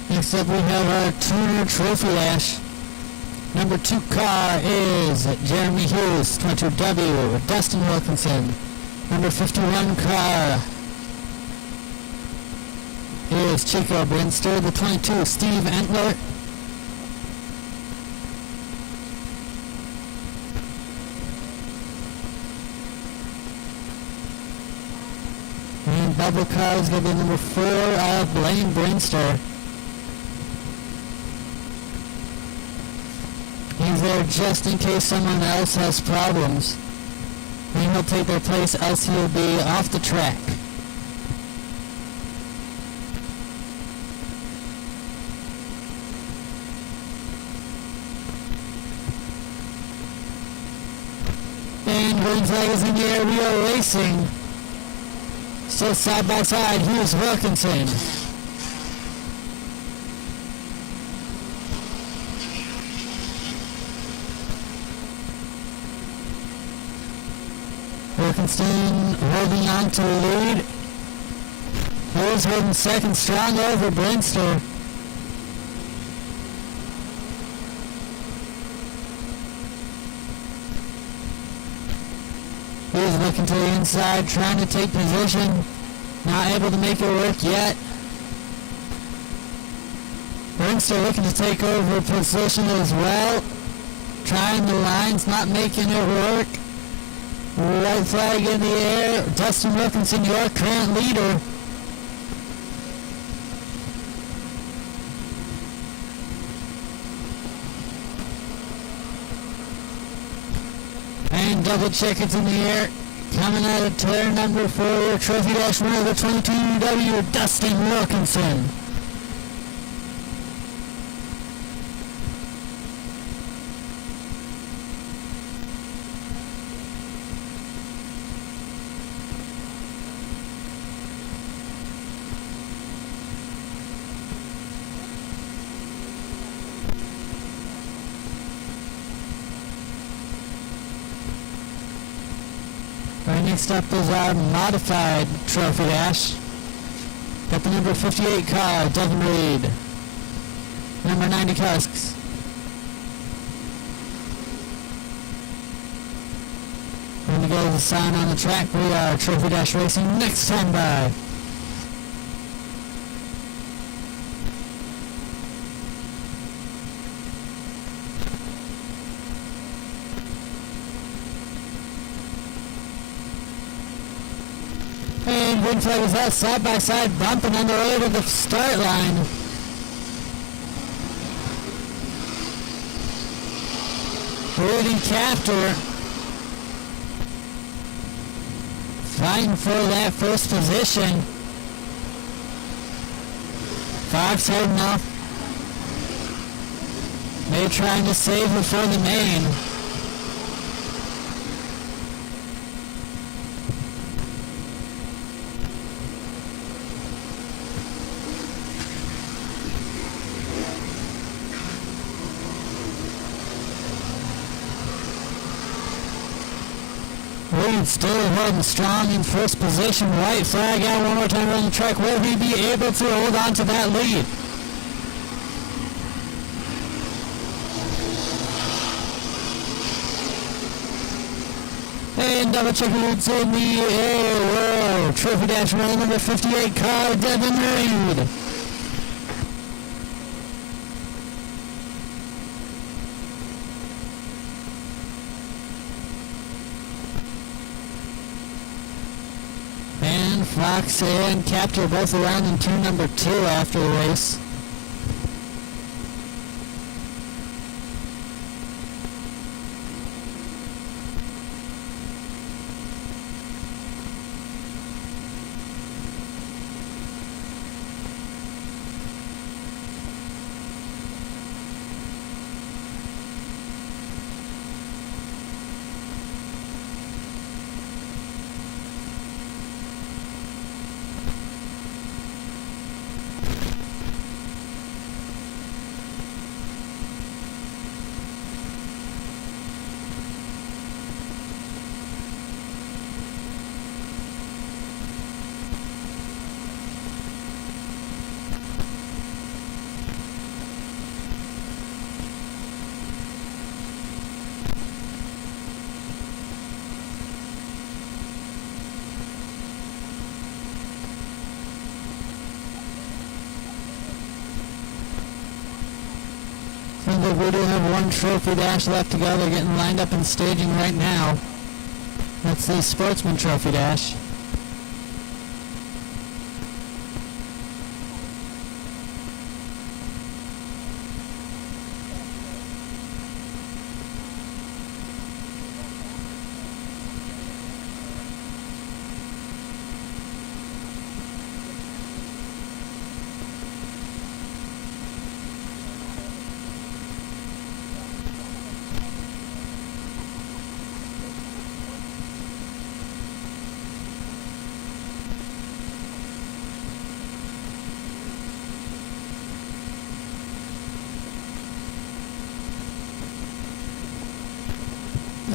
Next up we have our Tuner Trophy Dash. Number 2 car is Jeremy Hughes, 22W, Dustin Wilkinson. Number 51 car is Chico Brinster, the 22, Steve Entler. And bubble car is going to be number 4 of Blaine Brinster. He's there just in case someone else has problems. And he'll take their place, else he'll be off the track. And green flag is in the air. We are racing. Still side by side. Here's Wilkinson. Wilkinson holding on to the lead. He's holding second, strong over Brinster. He's looking to the inside, trying to take position. Not able to make it work yet. Brinster looking to take over position as well. Trying the lines, not making it work. White flag in the air. Dustin Wilkinson, your current leader. And double check it's in the air. Coming out of turn number 4, your Trophy Dash winner, the 22W, Dustin Wilkinson. Right, next up is our modified Trophy Dash. Got the number 58 car, Devin Reed. Number 90 Cusks. When we go to the sign on the track, we are Trophy Dash Racing. Next time by. And green flag is out, side by side, bumping on the way to the start line. Leading Captor, fighting for that first position. Fox heading off. They're trying to save her for the main. Reed still holding strong in first position. White flag out one more time around the track. Will he be able to hold on to that lead? And double check leads in the air. Whoa. Trophy Dash running number 58 car, Devin Reed. And Fox and Captor both around in turn number 2 after the race. And we do have one Trophy Dash left to go. They're getting lined up and staging right now. That's the Sportsman Trophy Dash.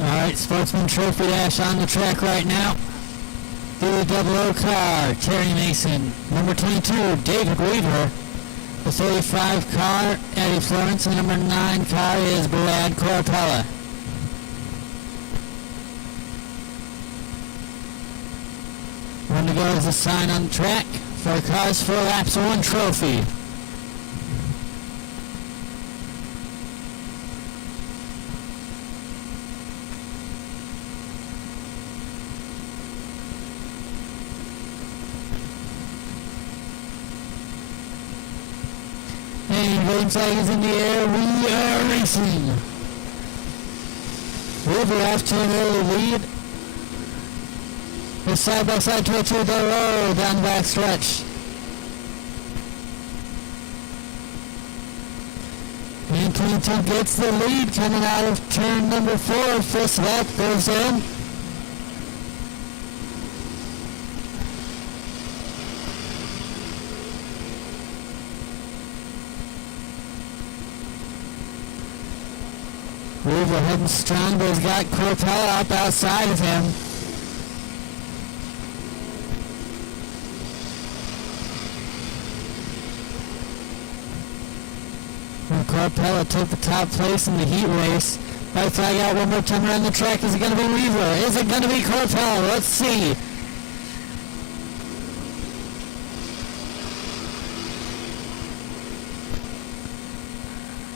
Alright, Sportsman Trophy Dash on the track right now. The double O car, Terry Mason. Number 22, David Weaver. The 35 car, Eddie Florence. And the number 9 car is Brad Corpella. One to go is a sign on the track. 4 cars, 4 laps, 1 trophy. And green flag is in the air. We are racing. Weaver off to an early lead. They're side by side to the road down the back stretch. And 22 gets the lead coming out of turn number 4. First lap goes in. Weaver heading strong, but he's got Corpella up outside of him. And Corpella took the top place in the heat race. White flag out one more time around the track. Is it going to be Weaver? Is it going to be Corpella? Let's see.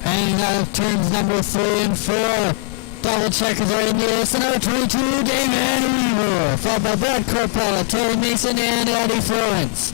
And out of turns number 3 and 4, Double check is right in the air. Number 22, Damon Weaver. Followed by Brad Corpella, Terry Mason, and Eddie Florence.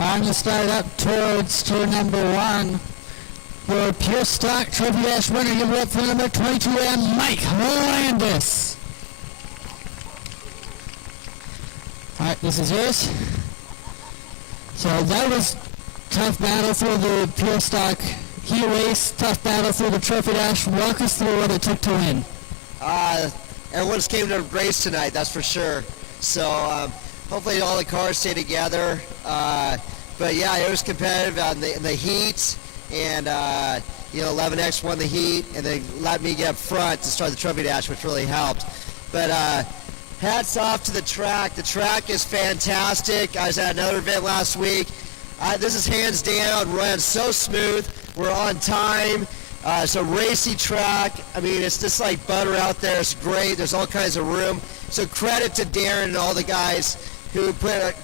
I'm going to start up towards turn number 1. For Pure Stock Trophy Dash winner, give it up for number 22 and Mike Landis. Alright, this is yours. So that was tough battle for the Pure Stock Heat Race, tough battle for the Trophy Dash. Walk us through what it took to win. Everyone's came to race tonight, that's for sure. So hopefully all the cars stay together. But yeah, it was competitive in the heat, and 11X won the heat, and they let me get up front to start the Trophy Dash, which really helped. But hats off to the track. The track is fantastic. I was at another event last week. This is hands down, ran so smooth. We're on time. It's a racy track. I mean, it's just like butter out there. It's great. There's all kinds of room. So credit to Darren and all the guys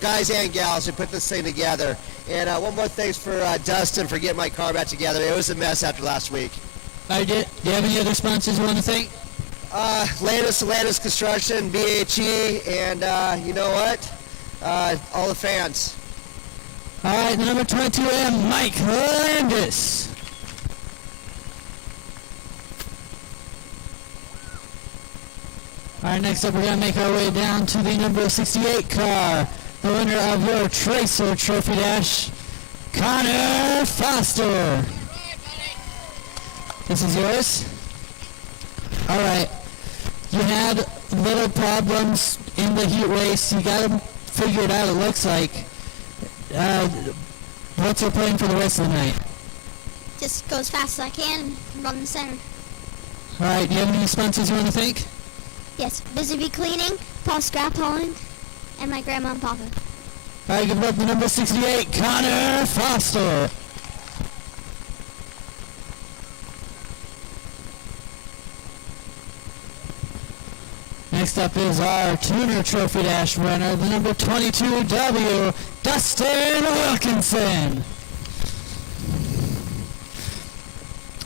guys and gals who put this thing together. And one more thanks for Dustin for getting my car back together. It was a mess after last week. Do you have any other sponsors you want to thank? Landis Construction, BHE, and you know what? All the fans. All right, the number 22 and Mike Landis. All right, next up we're going to make our way down to the number 68 car, the winner of your Tracer Trophy Dash, Connor Foster. This is yours. All right, you had little problems in the heat race. You got them figured out, it looks like. What's your plan for the rest of the night? Just go as fast as I can and run the center. All right, do you have any sponsors you want to thank? Yes, Busy Bee Cleaning, Paul Scrap Hauling, and my grandma and papa. All right, give it up to number 68, Connor Foster. Next up is our Tuner Trophy Dash winner, the number 22W, Dustin Wilkinson.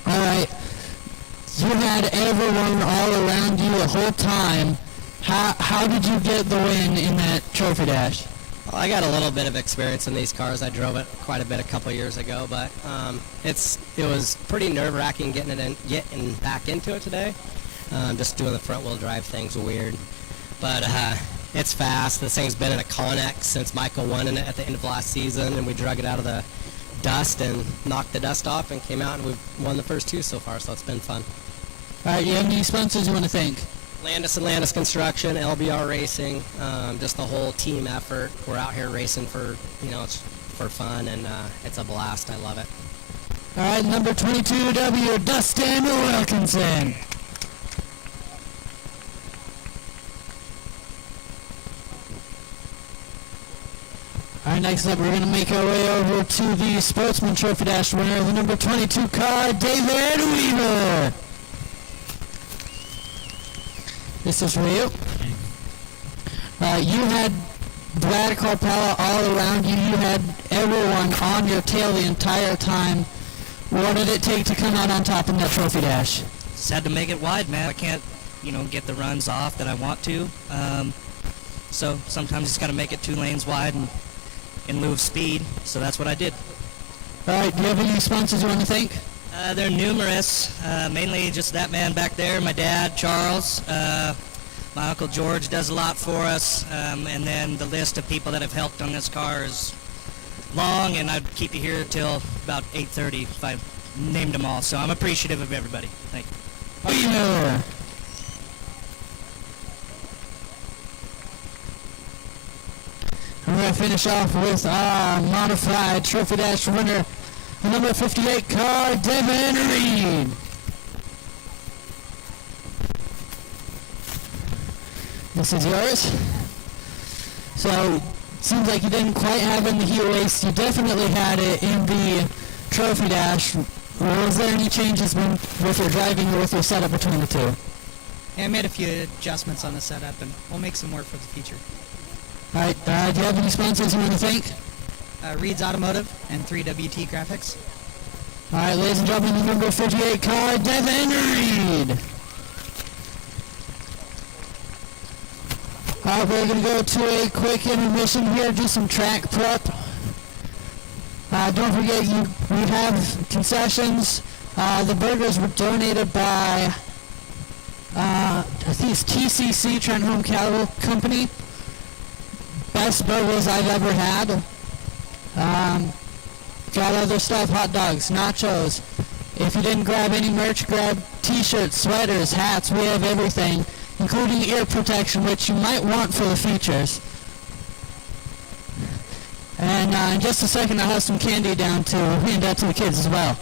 All right, you had everyone all around you the whole time. How did you get the win in that Trophy Dash? Well, I got a little bit of experience in these cars. I drove it quite a bit a couple years ago, but it was pretty nerve-wracking getting back into it today. Just doing the front-wheel drive thing's weird, but it's fast. This thing's been in a Connex since Michael won in it at the end of last season, and we drug it out of the dust and knocked the dust off and came out, and we've won the first two so far, so it's been fun. All right, you have any sponsors you want to thank? Landis and Landis Construction, LBR Racing, just the whole team effort. We're out here racing for, it's for fun, and it's a blast. I love it. All right, number 22W, Dustin Wilkinson. All right, next up, we're going to make our way over to the Sportsman Trophy Dash winner, the number 22 car, David Weaver. This is for you. You had Brad Carpella all around you. You had everyone on your tail the entire time. What did it take to come out on top in that trophy dash? Just had to make it wide, man. I can't, get the runs off that I want to. So sometimes just got to make it 2 lanes wide and in lieu of speed. So that's what I did. All right, do you have any sponsors you want to thank? They're numerous, mainly just that man back there, my dad, Charles. My Uncle George does a lot for us, and then the list of people that have helped on this car is long, and I'd keep you here till about 8:30 if I named them all. So I'm appreciative of everybody. Thank you. Weaver. We're going to finish off with our modified Trophy Dash winner, the number 58 car, Devin Reed. This is yours. So, seems like you didn't quite have it in the heat race. You definitely had it in the Trophy Dash. Was there any changes with your driving or with your setup between the two? Yeah, I made a few adjustments on the setup, and we'll make some more for the future. All right, do you have any sponsors you want to thank? Reed's Automotive and 3WT Graphics. All right, ladies and gentlemen, the number 58 car, Devin Reed. All right, we're going to go to a quick intermission here, do some track prep. Don't forget, we have concessions. The burgers were donated by, I think it's TCC, Trent Home Cattle Company. Best burgers I've ever had. Got other stuff, hot dogs, nachos. If you didn't grab any merch, grab t-shirts, sweaters, hats. We have everything, including ear protection, which you might want for the features. And in just a second, I'll have some candy down to hand out to the kids as well.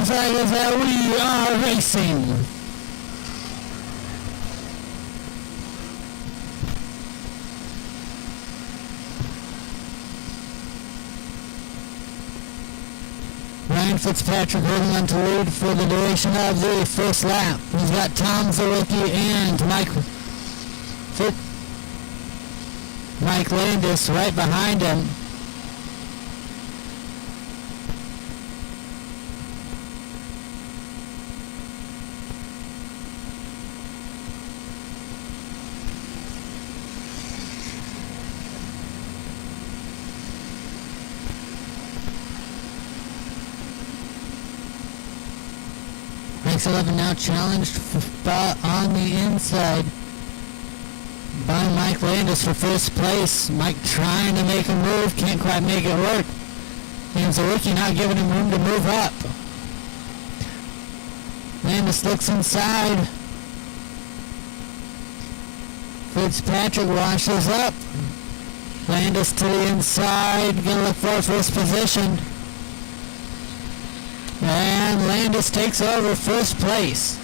green flag is that we are racing. Ryan Fitzpatrick holding on to lead for the duration of the first lap. He's got Tom Zawicki and Mike Landis right behind him. X11 now challenged on the inside by Mike Landis for first place. Mike trying to make a move, can't quite make it work. And Zawicki not giving him room to move up. Landis looks inside. Fitzpatrick washes up. Landis to the inside, gonna look for first position. And Landis takes over first place.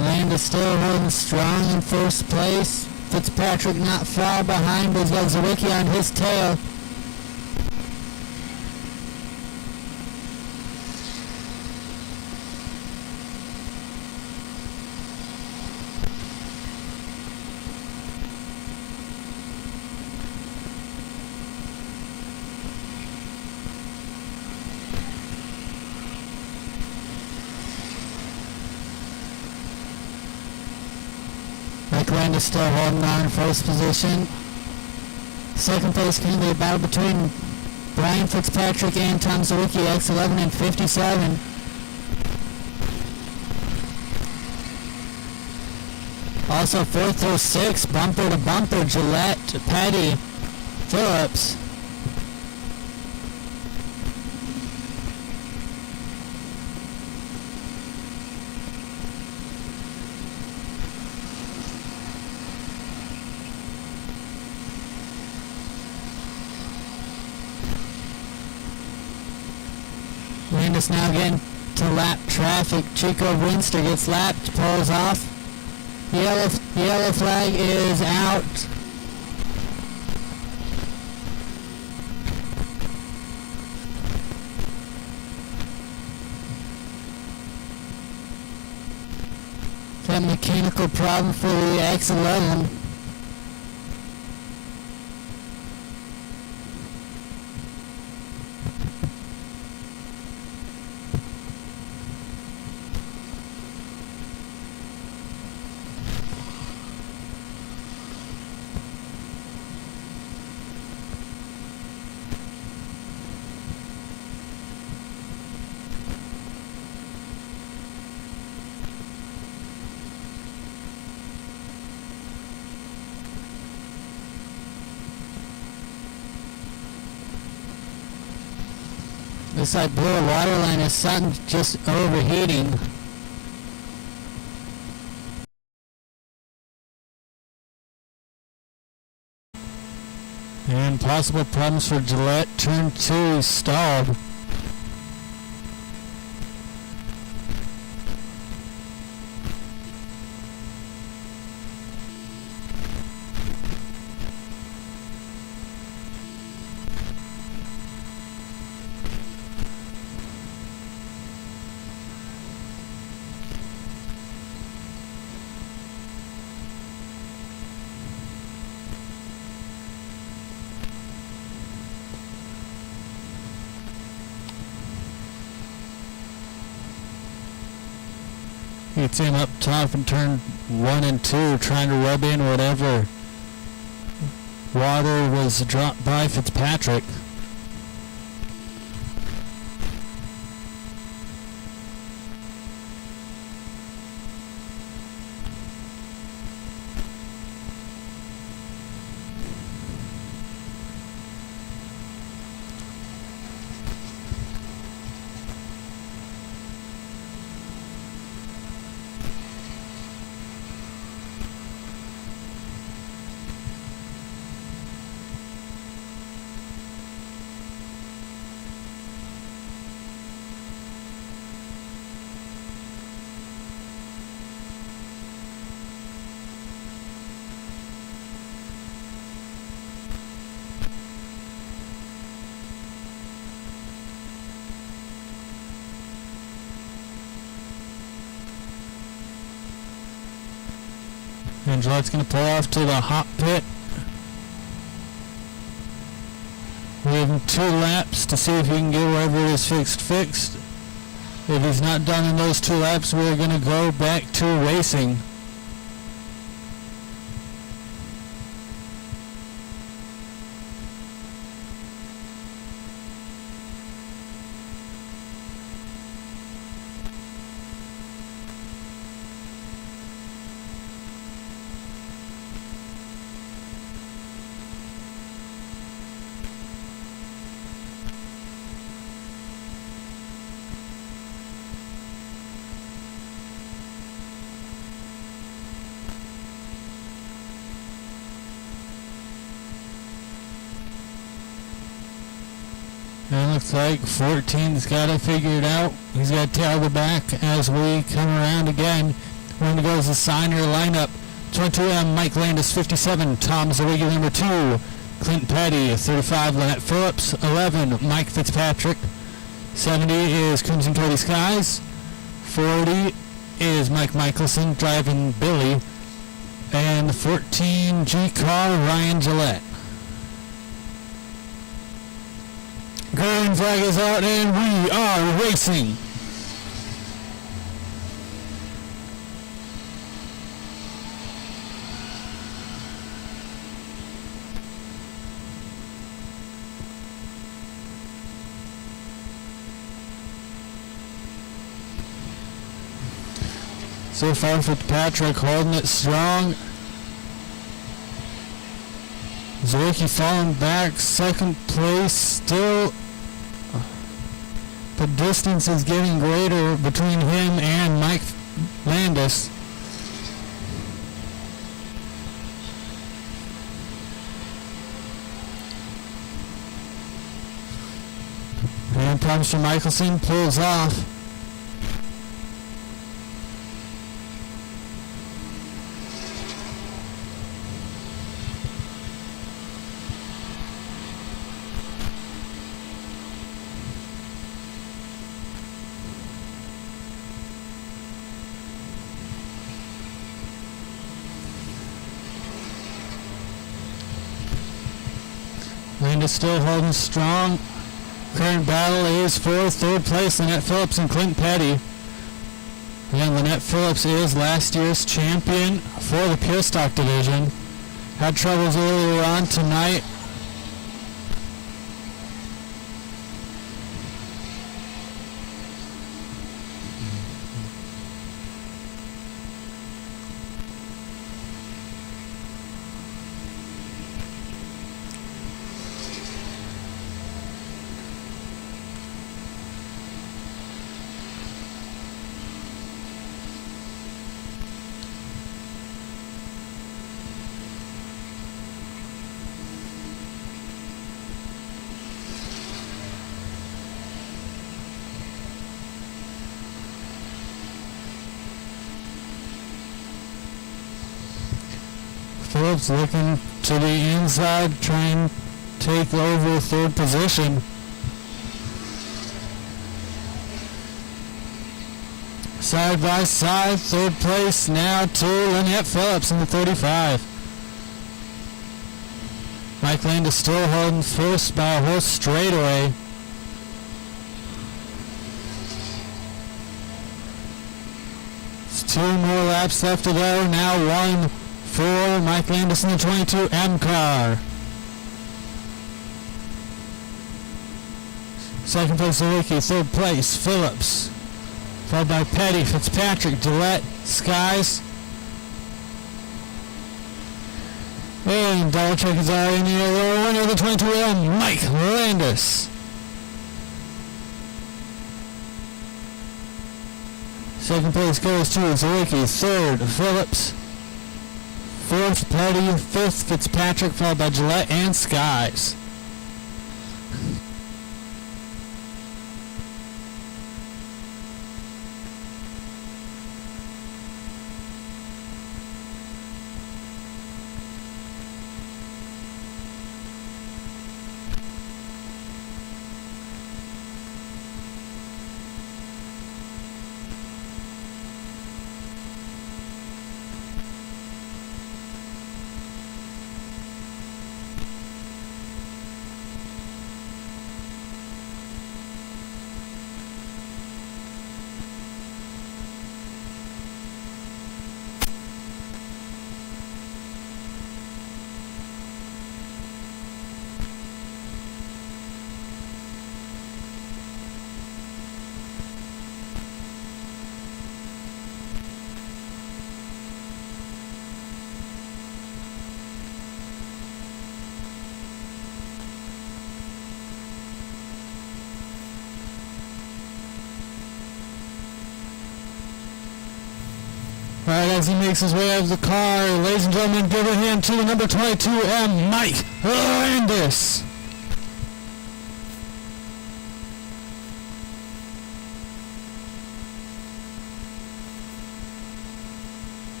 Landis still holding strong in first place. Fitzpatrick not far behind, but he's got Zawicki on his tail. Mike Landis still holding on first position. Second place can be a battle between Brian Fitzpatrick and Tom Zawicki, X11 and 57. Also 4 through 6, bumper to bumper, Gillette, Petty, Phillips. Landis now getting to lap traffic. Chico Winster gets lapped, pulls off. Yellow flag is out. Got a mechanical problem for the X11. Looks like blue water line is something just overheating. And possible problems for Gillette. Turn 2 stalled. Gets in up top in turn 1 and 2, trying to rub in whatever water was dropped by Fitzpatrick. And Gillette's going to pull off to the hot pit. We have 2 laps to see if he can get wherever it is fixed. If he's not done in those 2 laps, we're going to go back to racing. And it looks like 14's got it figured out. He's got to tail the back as we come around again. When goes the signer lineup. 22M, Mike Landis, 57. Tom Zawicki, number 2. Clint Petty, 35. Lynette Phillips, 11. Mike Fitzpatrick. 70 is Crimson Cody Skies. 40 is Mike Michelson driving Billy. And the 14 G car, Ryan Gillette. Green flag is out and we are racing. So far Fitzpatrick holding it strong. Zawicki falling back, second place still. The distance is getting greater between him and Mike Landis. And Thompson Michelson pulls off. Landis still holding strong. Current battle is for 3rd place, Lynette Phillips and Clint Petty. And Lynette Phillips is last year's champion for the Pure Stock division. Had troubles earlier on tonight. Phillips looking to the inside, trying to take over 3rd position. Side by side, 3rd place now to Lynette Phillips in the 35. Mike Landis still holding first by a whole straightaway. There's 2 more laps left to go. Now 1 for Mike Landis in the 22M car. Second place, Zawicki. 3rd place, Phillips. Followed by Petty, Fitzpatrick, Gillette, Skies. And double check is already in the air. Winner of the 22M, Mike Landis. Second place goes to Zawicki. 3rd, Phillips. 4th, Petty. 5th, Fitzpatrick, followed by Gillette and Skies. right, as he makes his way out of the car, ladies and gentlemen, give a hand to the number 22M, Mike Landis.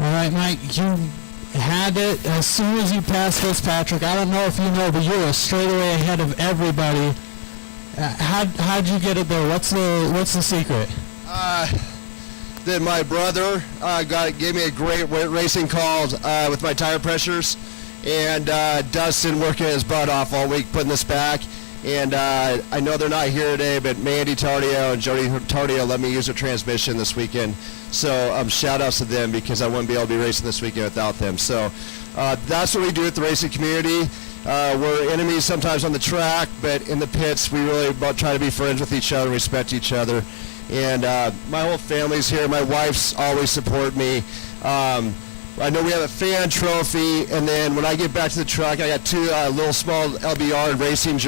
All right, Mike, you had it as soon as you passed Fitzpatrick. I don't know if you know, but you were straight away ahead of everybody. How'd you get it there? What's the secret? Then my brother gave me a great racing call with my tire pressures, and Dustin working his butt off all week putting this back. And I know they're not here today, but Mandy Tardio and Jody Tardio let me use their transmission this weekend. So shout outs to them, because I wouldn't be able to be racing this weekend without them. So that's what we do at the racing community. We're enemies sometimes on the track, but in the pits we really try to be friends with each other, respect each other. And my whole family's here. My wife's always support me. I know we have a fan trophy, and then when I get back to the truck, I got two little small LBR racing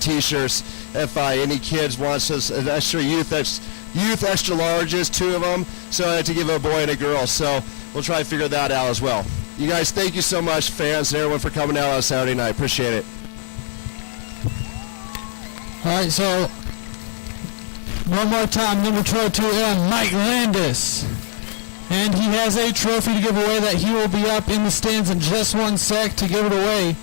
T-shirts. If any kids wants us, an extra youth extra larges, 2 of them. So I had to give a boy and a girl. So we'll try to figure that out as well. You guys, thank you so much, fans and everyone, for coming out on Saturday night. Appreciate it. All right, so one more time, number 22M, Mike Landis. And he has a trophy to give away that he will be up in the stands in just 1 sec to give it away.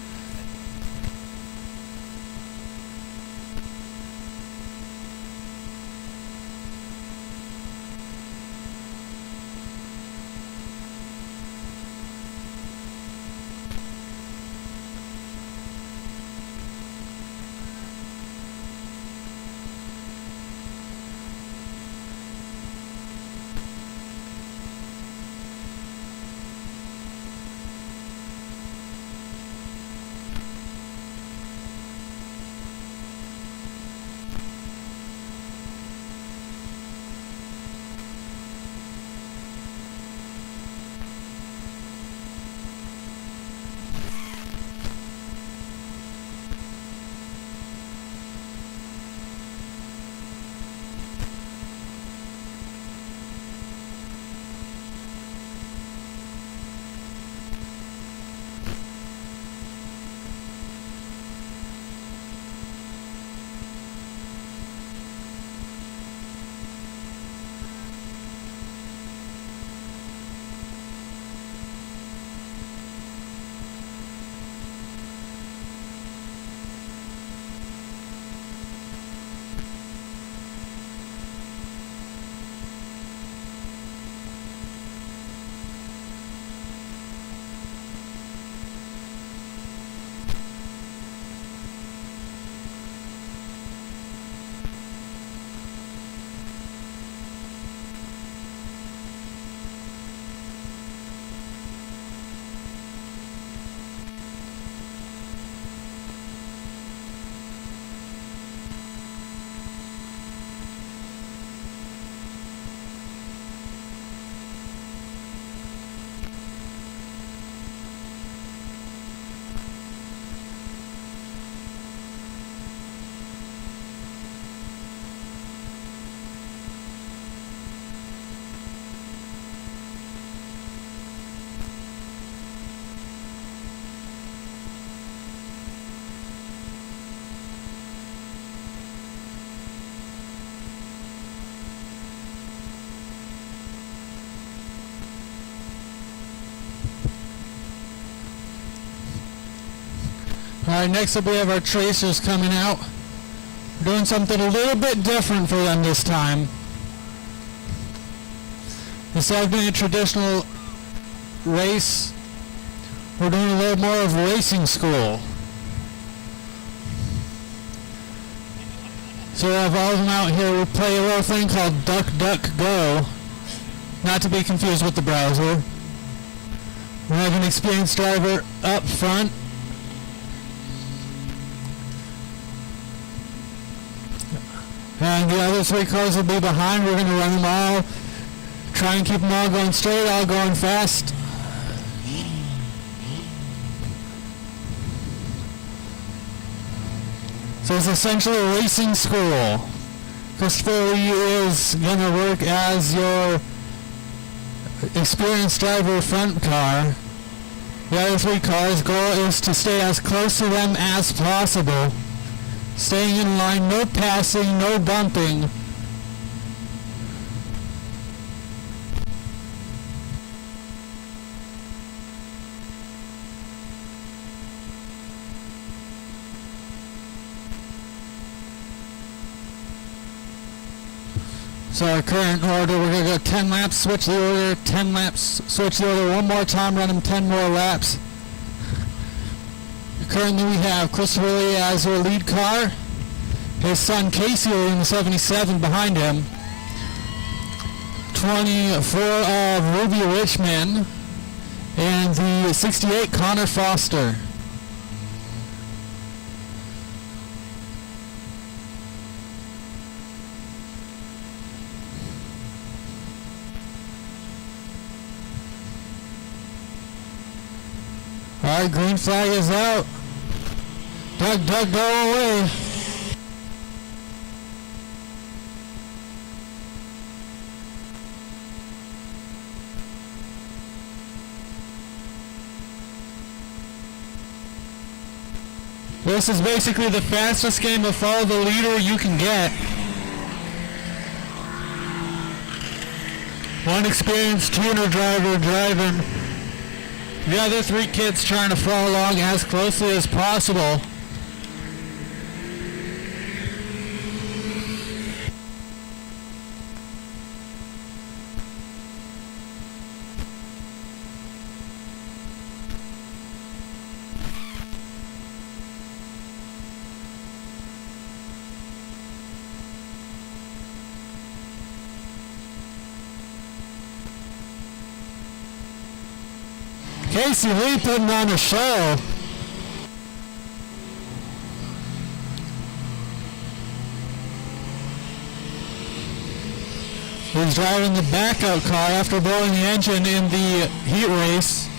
All right, next up we have our tracers coming out. We're doing something a little bit different for them this time. Instead of being a traditional race, we're doing a little more of racing school. So we have all of them out here. We'll play a little thing called Duck, Duck, Go. Not to be confused with the browser. We have an experienced driver up front. And the other 3 cars will be behind. We're going to run them all. Try and keep them all going straight, all going fast. So it's essentially a racing school. Christopher Lee is going to work as your experienced driver front car. The other three cars' goal is to stay as close to them as possible. Staying in line, no passing, no bumping. So our current order, we're going to go 10 laps, switch the order, 10 laps, switch the order one more time, run them 10 more laps. Currently we have Christopher Lee as our lead car. His son Casey in the 77 behind him. 24 of Ruby Richmond. And the 68 Connor Foster. Alright, green flag is out. Doug, go away. This is basically the fastest game of follow the leader you can get. One experienced tuner driver driving. The other three kids trying to follow along as closely as possible. Casey Lee putting on a show. He's driving the backup car after blowing the engine in the heat race.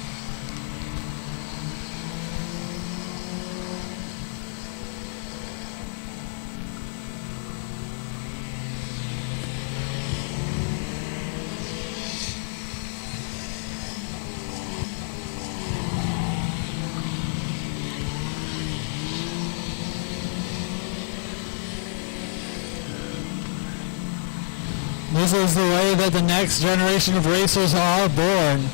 This is the way that the next generation of racers are born.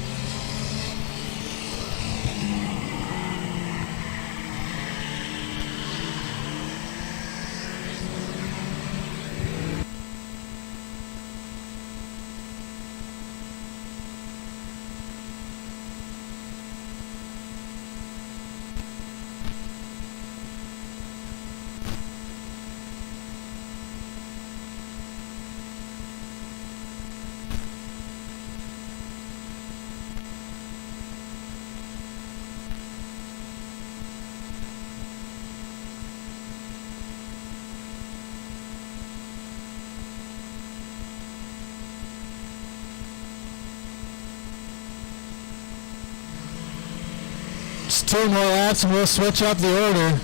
Just 2 more laps and we'll switch up the order.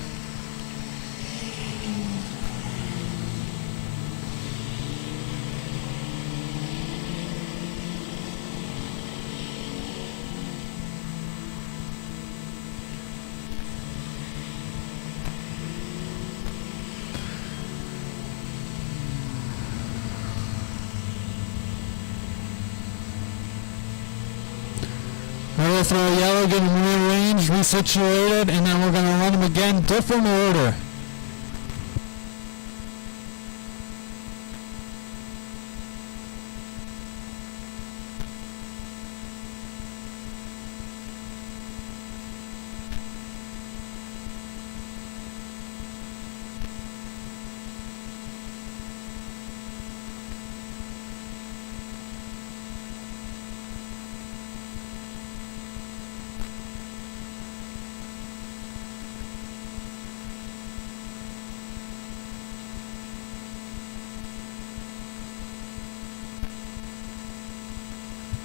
We'll throw yellow, get them rearranged, resituated, and then we're going to run them again, different order.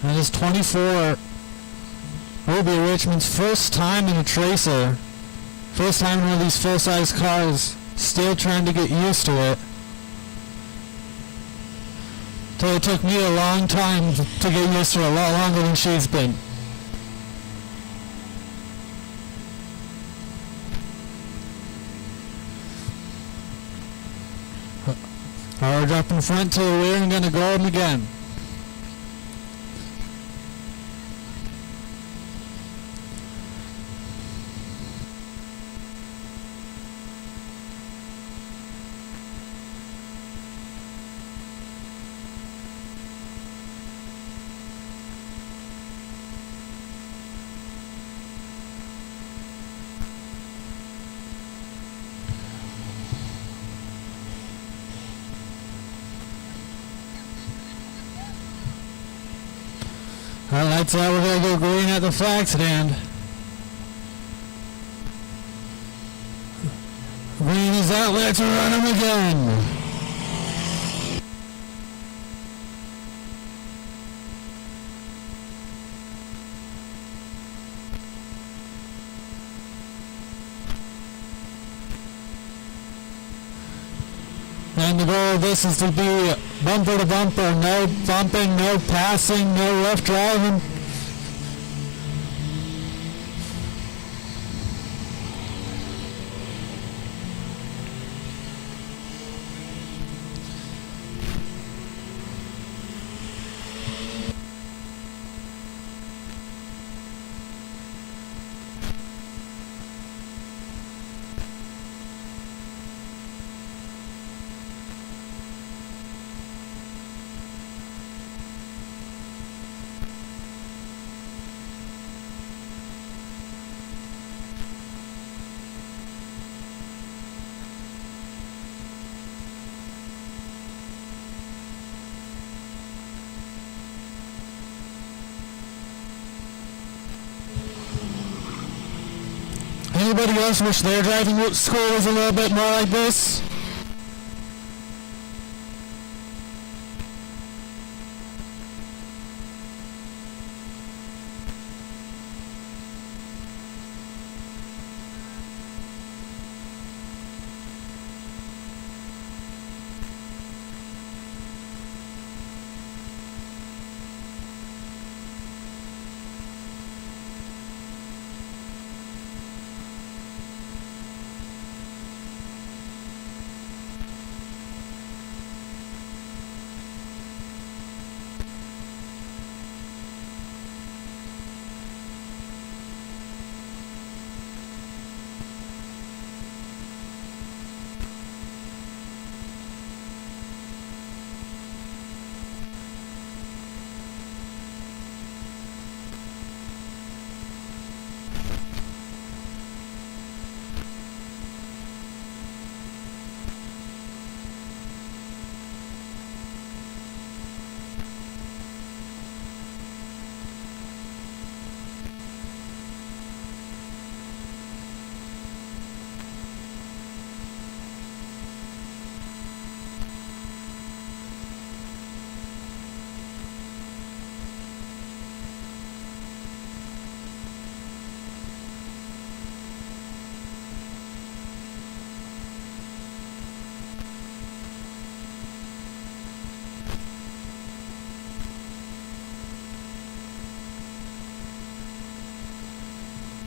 That is 24. Ruby Richmond's first time in a Tracer. First time in one of these full-size cars. Still trying to get used to it. So it took me a long time to get used to her, a lot longer than she's been. Hard up in front to the rear and gonna go him again. Well, lights out, we're going to go green at the flag stand. Green is out, let's run him again. And the goal of this is to be bumper to bumper, no bumping, no passing, no rough driving. Anybody else wish their driving school was a little bit more like this?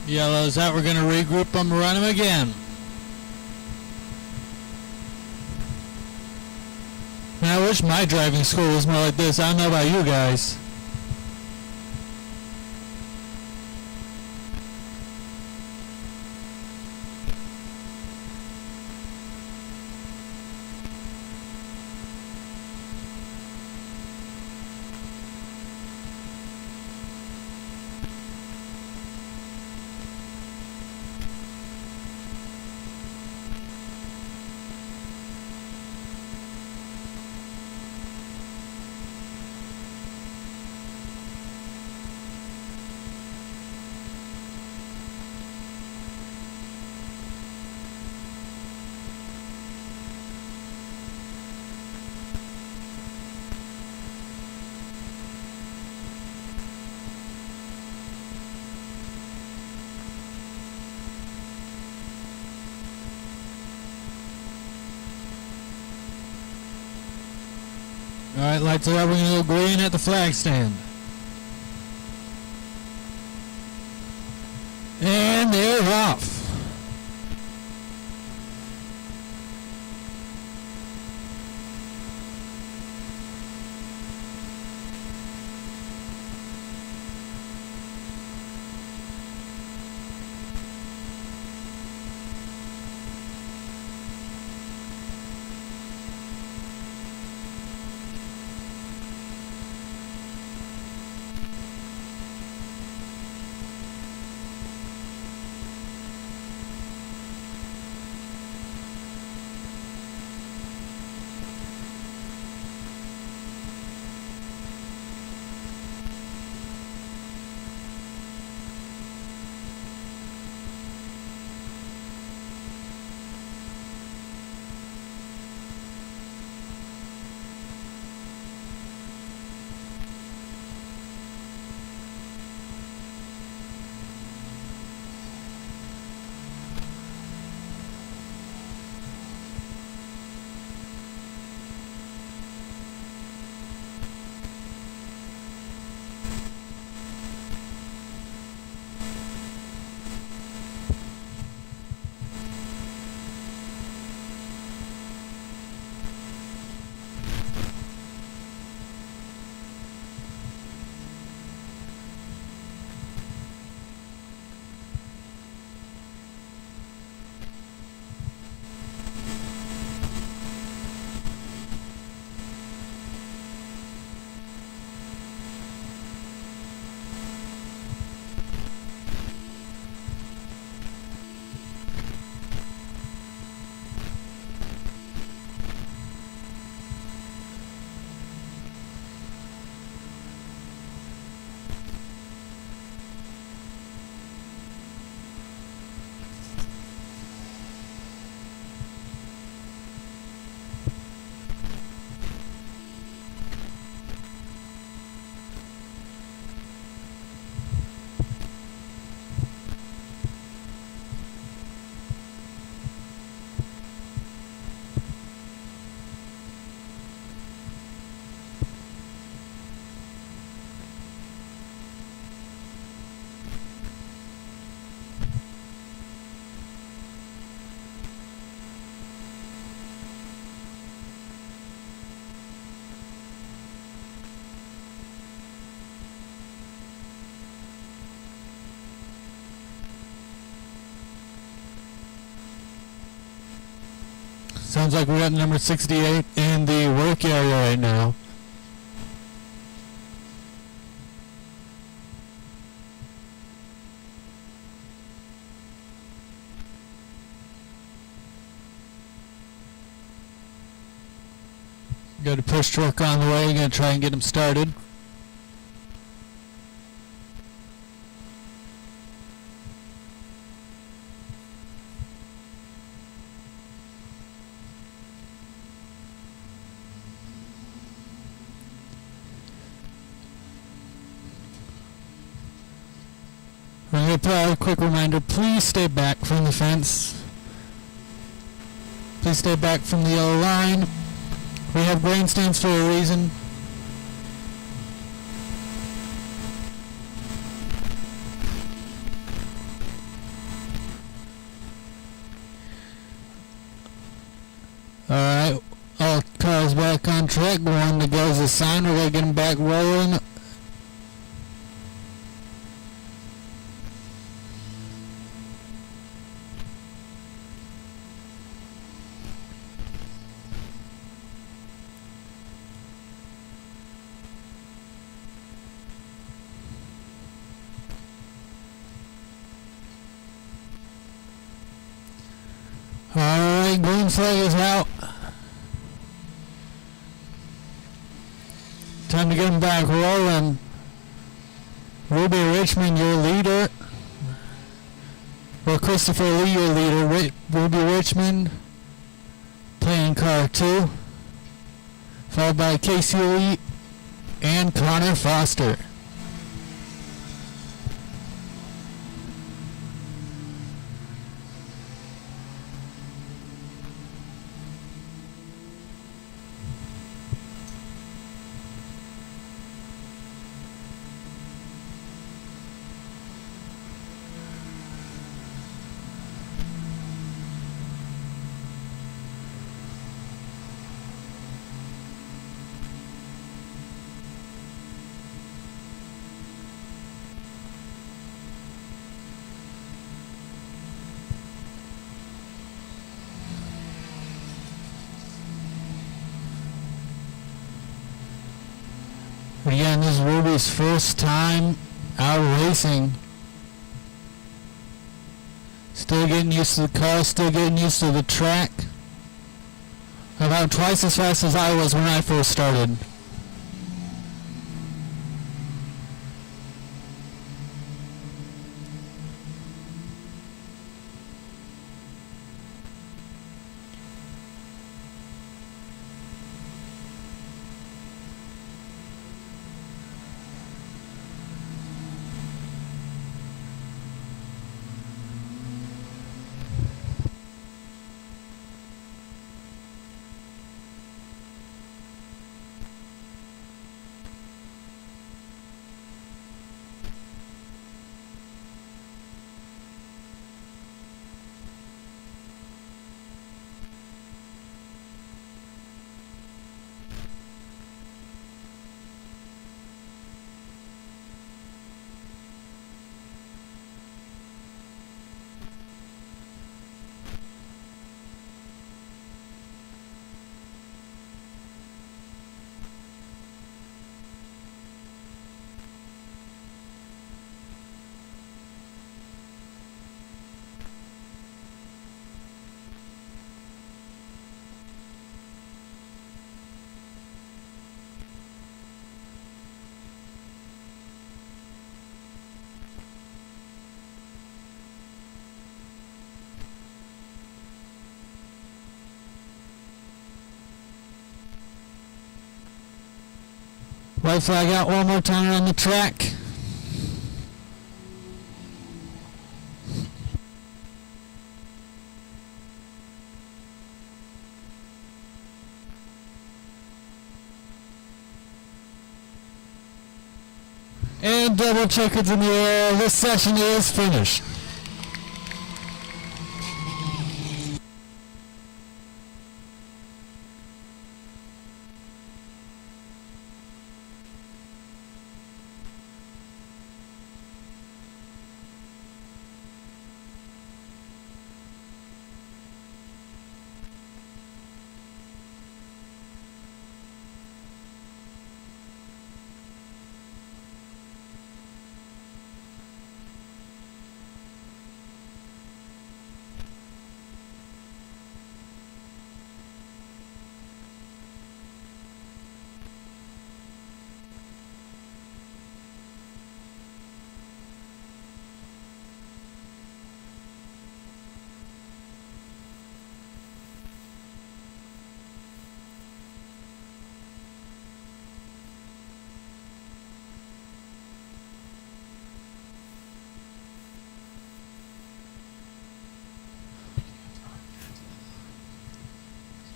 Yellow's out, we're going to regroup them, run them again. Man, I wish my driving school was more like this. I don't know about you guys. All right, lights are up. We're going to go green at the flag stand. And they're off. Sounds like we're at number 68 in the work area right now. Got a push truck on the way. Gonna try and get him started. A quick reminder, please stay back from the fence. Please stay back from the yellow line. We have grandstands for a reason. Alright, all cars back on track. One to go is a sign. We're going to get them back rolling. Alright, green flag is out. Time to get them back rolling. Ruby Richmond, your leader. Or Christopher Lee, your leader. Ruby Richmond, playing car 2. Followed by Casey Lee and Connor Foster. Again, this is Ruby's first time out racing. Still getting used to the car, still getting used to the track. About twice as fast as I was when I first started. White flag out one more time on the track. And double check it's in the air. This session is finished.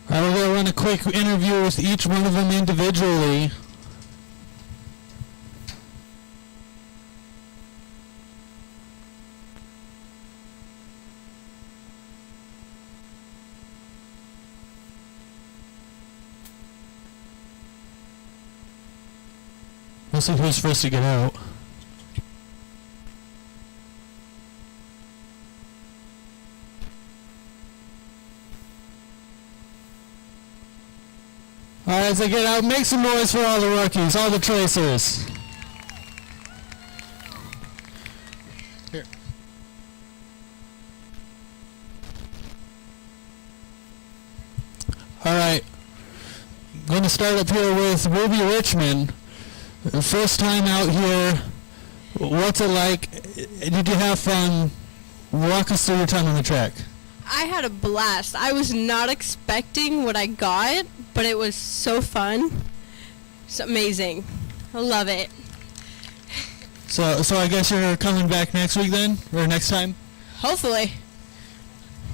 We're going to run a quick interview with each one of them individually. We'll see who's first to get out. Alright, as they get out, make some noise for all the rookies, all the tracers. Here. Alright, I'm going to start up here with Ruby Richmond. First time out here, what's it like? Did you have fun? Walk us through your time on the track. I had a blast. I was not expecting what I got, but it was so fun. It's amazing. I love it. So I guess you're coming back next week then, or next time? Hopefully.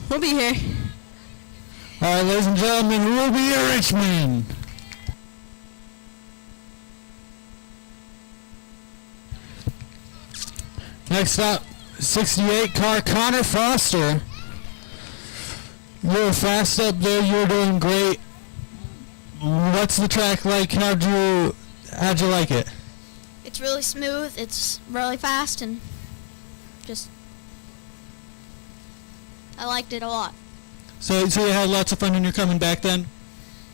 We'll be here. All right, ladies and gentlemen, Ruby Richmond. Next up, 68 car Connor Foster. You were fast up there. You were doing great. What's the track like? How'd you like it? It's really smooth. It's really fast, and just I liked it a lot. So you had lots of fun and you're coming back then?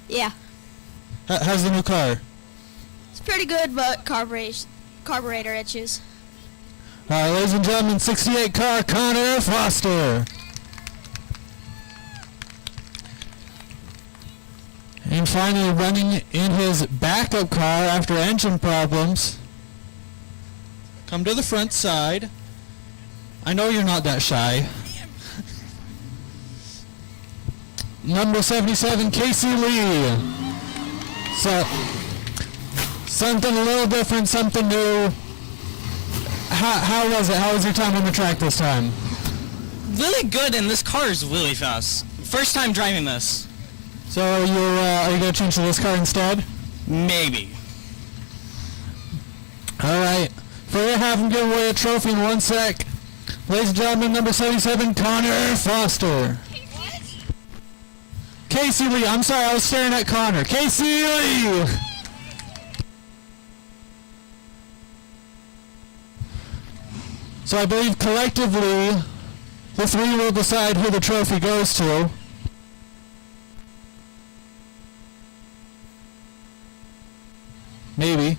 Yeah. How's the new car? It's pretty good, but carburetor issues. All right, ladies and gentlemen, 68 car Connor Foster. And finally running in his backup car after engine problems. Come to the front side. I know you're not that shy. Number 77, Casey Lee. So, something a little different, something new. How was it? How was your time on the track this time? Really good, and this car is really fast. First time driving this. So are you going to change to this car instead? Maybe. All right. For you, have him give away a trophy in 1 sec. Ladies and gentlemen, number 77, Connor Foster. Casey Lee. I'm sorry, I was staring at Connor. Casey Lee. So I believe collectively, the three will decide who the trophy goes to. Maybe.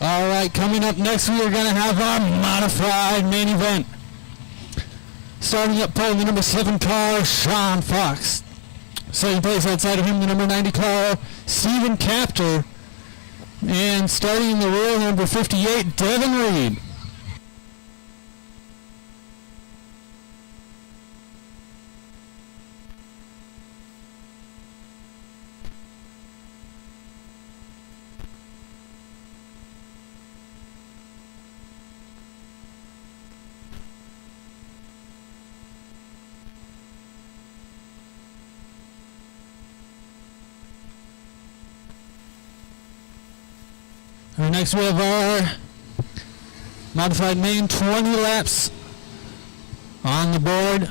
All right, coming up next, we are going to have our modified main event. Starting up pole, the number 7 car, Sean Fox. Second place outside of him, the number 90 car, Steven Captor. And starting in the rear, number 58, Devin Reed. Next we have our modified main 20 laps on the board.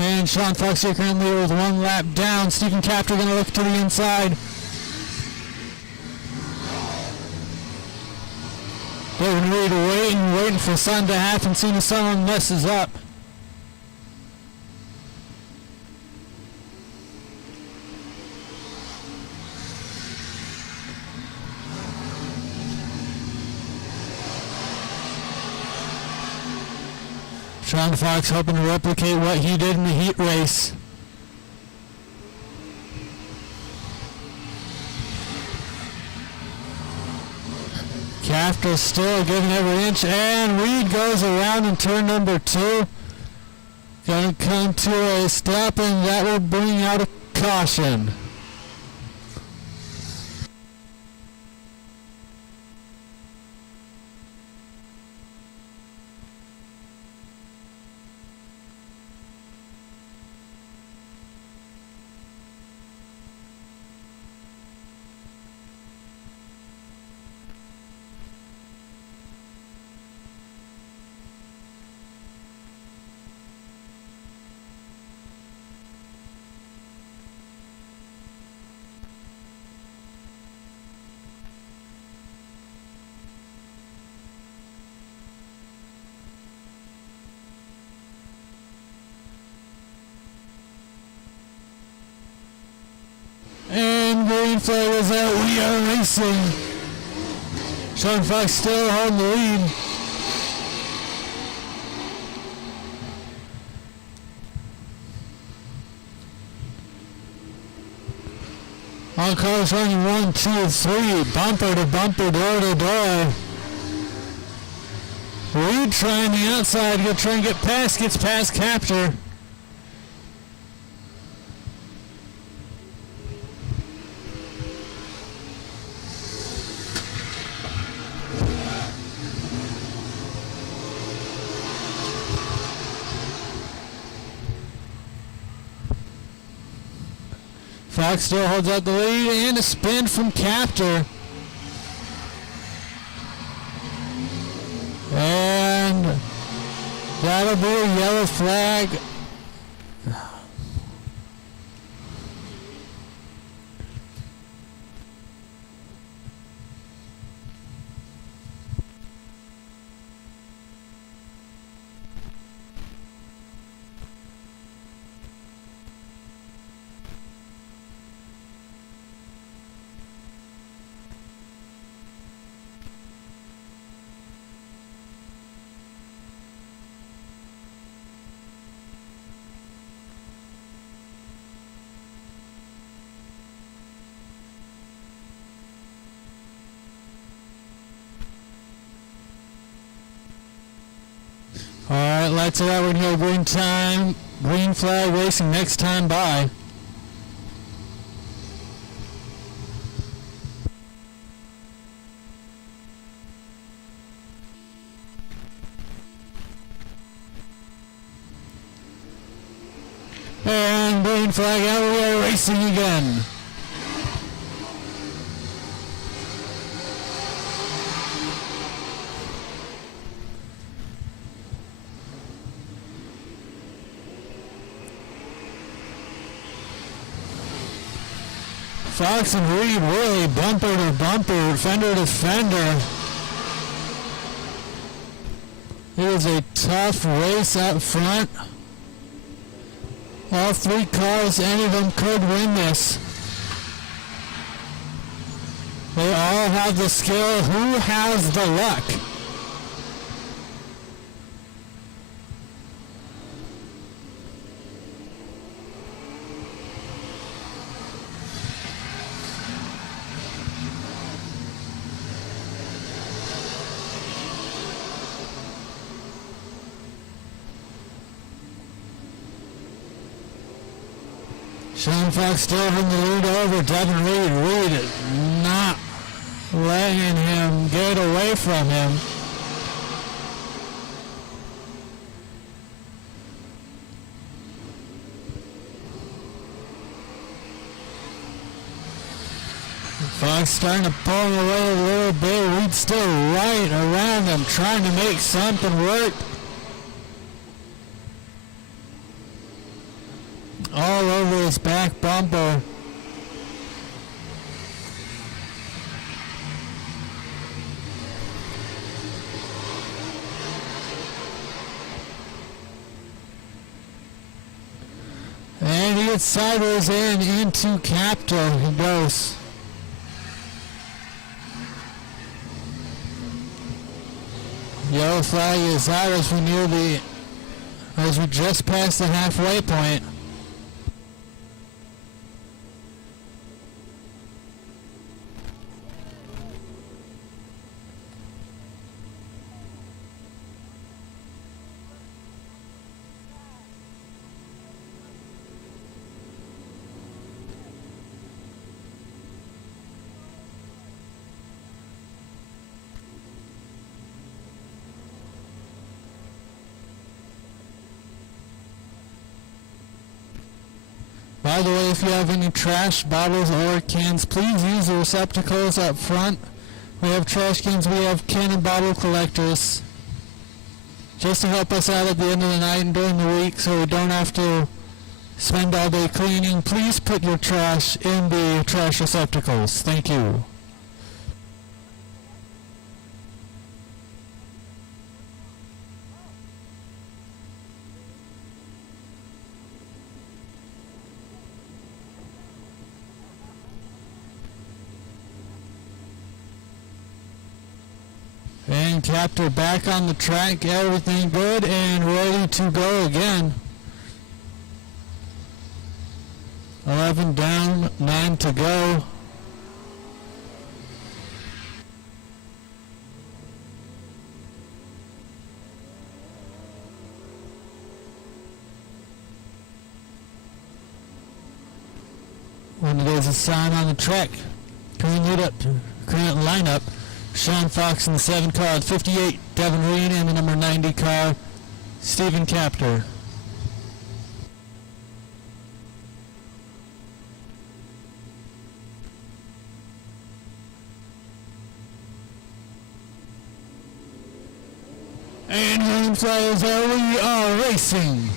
And Sean Fox here currently with 1 lap down. Stephen Captor going to look to the inside. David Reed waiting for something to happen. Seeing if someone messes up. Sean Fox hoping to replicate what he did in the heat race. Captor still giving every inch, and Reed goes around in turn number 2. Going to come to a stop, and that will bring out a caution. green flag is out. We are racing. Sean Fox still holding the lead. All cars running 1, 2, 3, bumper to bumper, door to door. Reed trying the outside, gonna try and get past, gets past Captor. Fox still holds out the lead, and a spin from Captor. And that'll be a yellow flag. All right, lights are out. We're going to go green time. Green flag racing next time by. And green flag out. We are racing again. Fox and Reed really bumper to bumper, fender to fender. It was a tough race out front. All three cars, any of them could win this. They all have the skill. Who has the luck? Sean Fox still in the lead over Devin Reed. Reed not letting him get away from him. Fox starting to pull him away a little bit. Reed still right around him, trying to make something work. All over his back bumper. And he gets sideways into Captor. He goes. Yellow flag is out as we just passed the halfway point. By the way, if you have any trash, bottles, or cans, please use the receptacles up front. We have trash cans, we have can and bottle collectors. Just to help us out at the end of the night and during the week so we don't have to spend all day cleaning. Please put your trash in the trash receptacles. Thank you. Stephen Captor back on the track, everything good and ready to go again. 11 down, 9 to go. When there's a sign on the track, current lineup, Sean Fox in the 7 car, 58, Devin Reed in the number 90 car, Stephen Captor. And green flags are we are racing.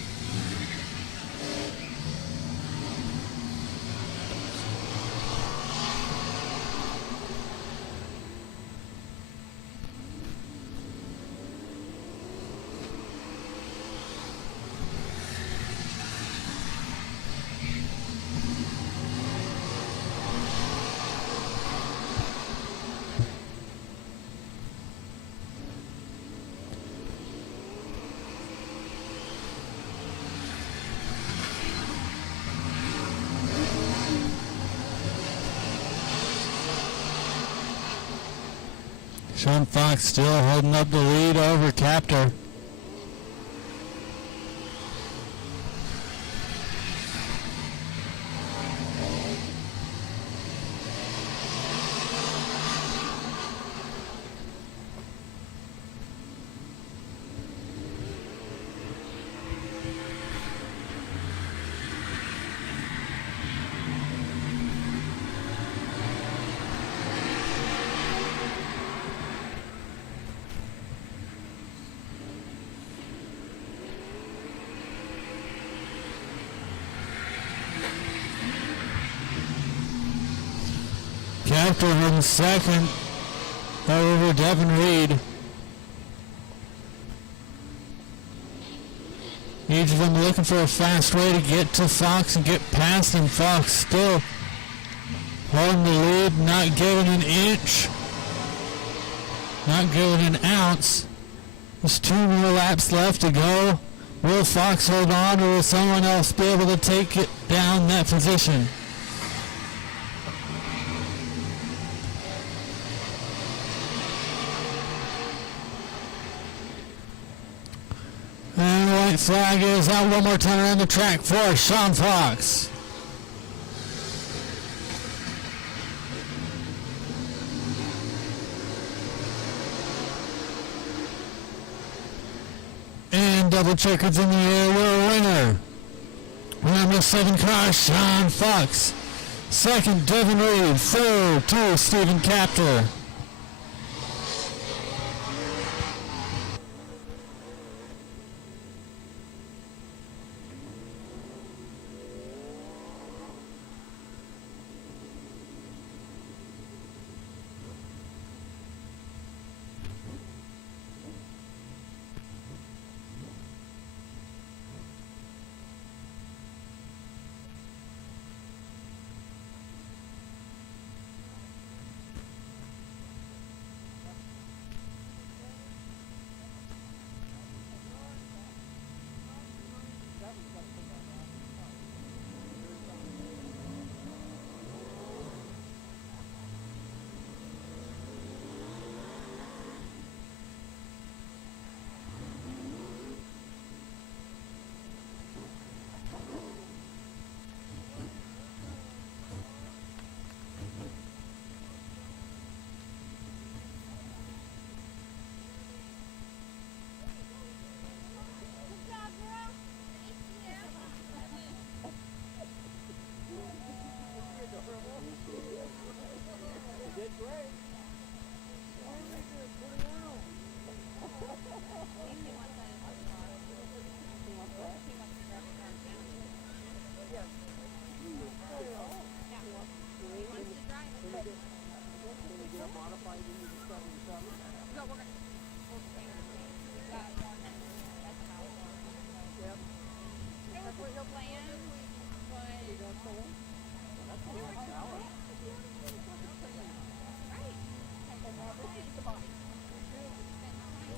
Sean Fox still holding up the lead over Captor. Captor in second over Devin Reed. Each of them looking for a fast way to get to Fox and get past him. Fox still holding the lead, not giving an inch, not giving an ounce. There's 2 more laps left to go. Will Fox hold on, or will someone else be able to take it down that position? And the white flag is out one more time around the track for Sean Fox. And double checkers in the air, we're a winner. Number 7 car, Sean Fox. Second, Devin Reed. Third, to Stephen Captor.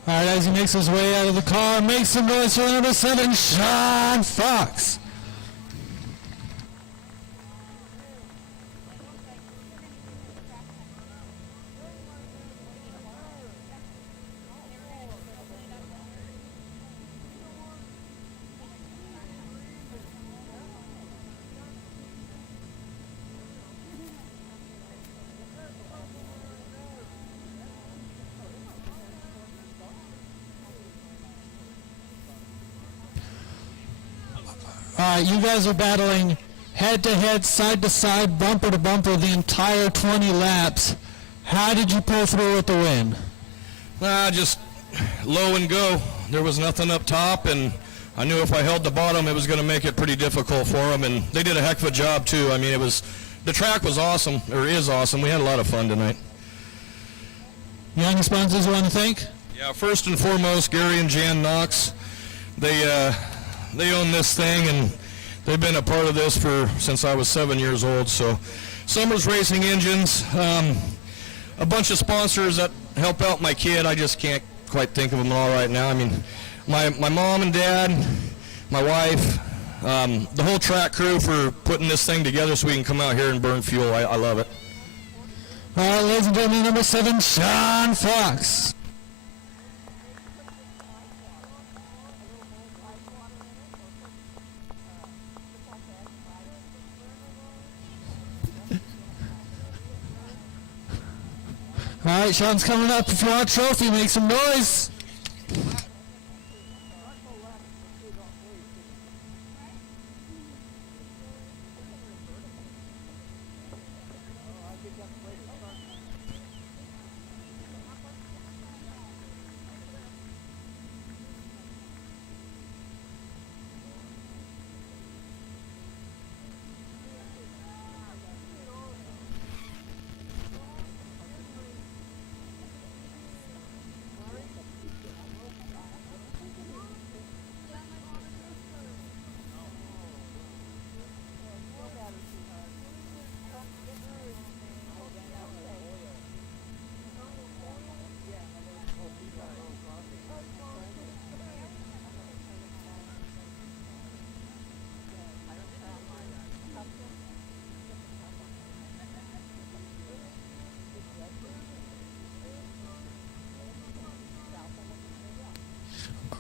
All right, as he makes his way out of the car, makes some noise for number 7, Sean Fox. You guys are battling head-to-head, side-to-side, bumper-to-bumper the entire 20 laps. How did you pull through with the win? Just low and go. There was nothing up top, and I knew if I held the bottom, it was going to make it pretty difficult for them, and they did a heck of a job, too. I mean, the track was awesome, or is awesome. We had a lot of fun tonight. Young sponsors you want to thank? Yeah, first and foremost, Gary and Jan Knox. They own this thing, and they've been a part of this since I was 7 years old. So, Summers Racing Engines, a bunch of sponsors that help out my kid. I just can't quite think of them all right now. I mean, my mom and dad, my wife, the whole track crew for putting this thing together so we can come out here and burn fuel. I love it. All right, ladies and gentlemen, number 7, Sean Fox. All right, Sean's coming up. If you want a trophy, make some noise.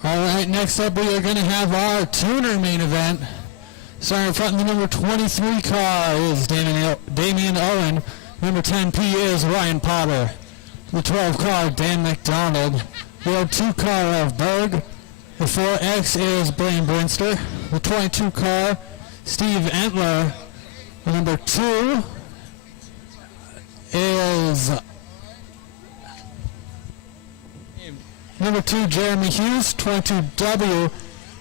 All right, next up we are going to have our tuner main event. Starting in front in the number 23 car is Damian Owen. Number 10P is Ryan Potter. The 12 car, Dan McDonald. The 02 car of Berg. The 4X is Blaine Brinster. The 22 car, Steve Entler. The number 2 is number 2, Jeremy Hughes. 22W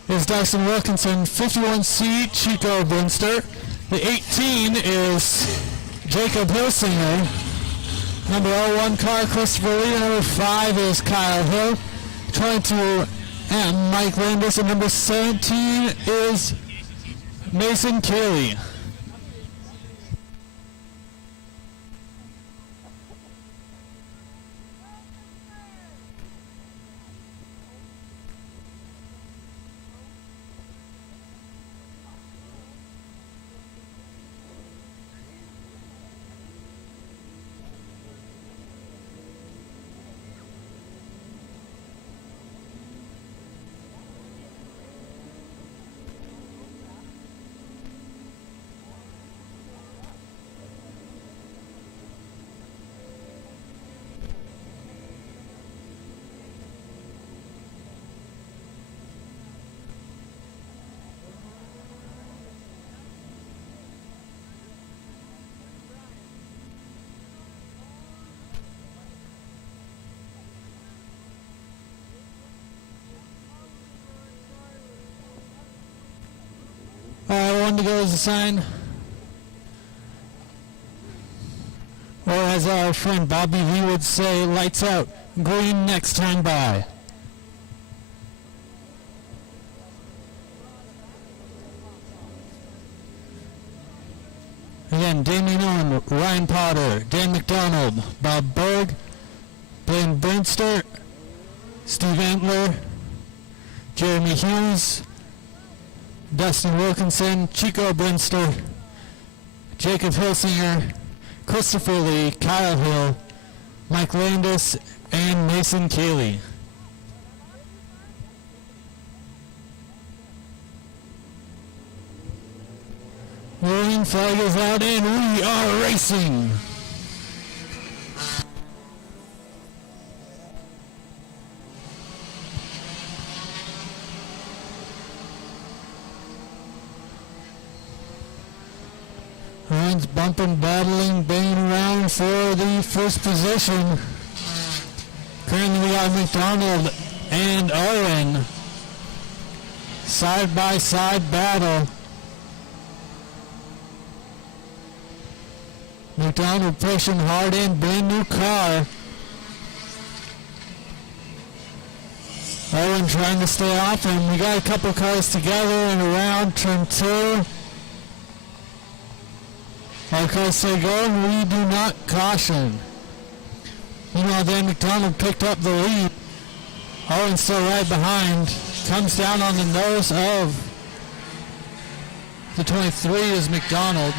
is Dyson Wilkinson. 51C, Chico Brinster. The 18 is Jacob Hilsinger. Number 01 car, Christopher Lee. Number 5 is Kyle Hill. 22M, Mike Landis. And number 17 is Mason Kelly. One to go is a sign. Or as our friend Bobby V would say, lights out, green next time by. Again, Damien Owen, Ryan Potter, Dan McDonald, Bob Berg, Blaine Brinster, Steve Antler, Jeremy Hughes, Dustin Wilkinson, Chico Brinster, Jacob Hilsinger, Christopher Lee, Kyle Hill, Mike Landis, and Mason Cayley. Rolling flag is out and we are racing. Ryan's bumping, battling, banging around for the first position. Currently we got McDonald and Owen. Side by side battle. McDonald pushing hard in, brand new car. Owen trying to stay off him. We got a couple cars together and around turn 2. Okay, so going, we do not caution. Then McDonald picked up the lead. Owen still right behind. Comes down on the nose of the 23 is McDonald.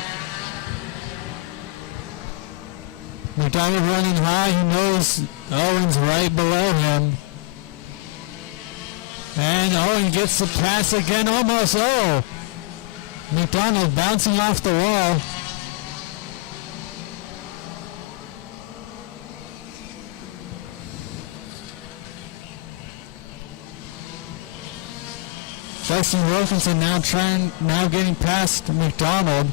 McDonald running high. He knows Owen's right below him. And Owen gets the pass again almost. Oh! McDonald bouncing off the wall. Justin Wilkinson now getting past McDonald.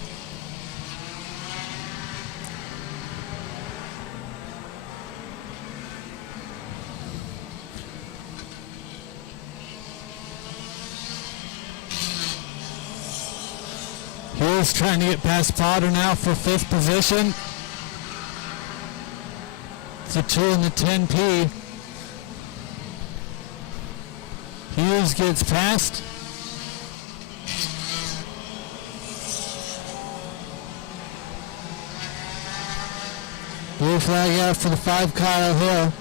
Hughes trying to get past Potter now for 5th position. It's a 2 in the 10P. Hughes gets past. Blue flag out for the 5, Kyle Hill.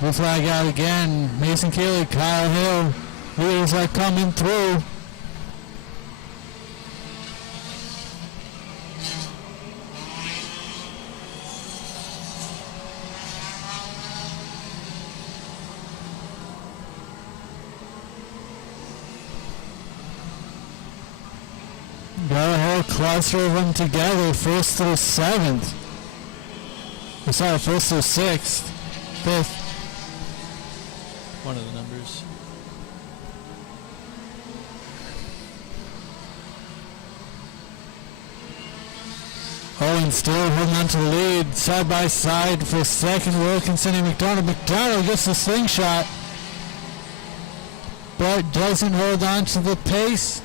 Blue flag out again. Mason Cayley, Kyle Hill. Wheels are coming through. Got a whole cluster of them together, 1st through 7th. Sorry, 1st through 6th. 5th. One of the numbers. Owen still holding on to the lead, side by side for 2nd, Wilkinson and McDonald. McDonald gets the slingshot, but doesn't hold on to the pace.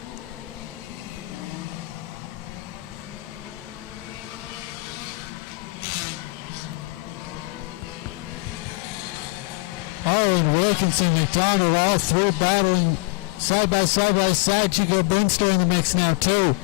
Owen, Wilkinson, McDonald, all 3 battling side by side. Chico Brinster in the mix now too.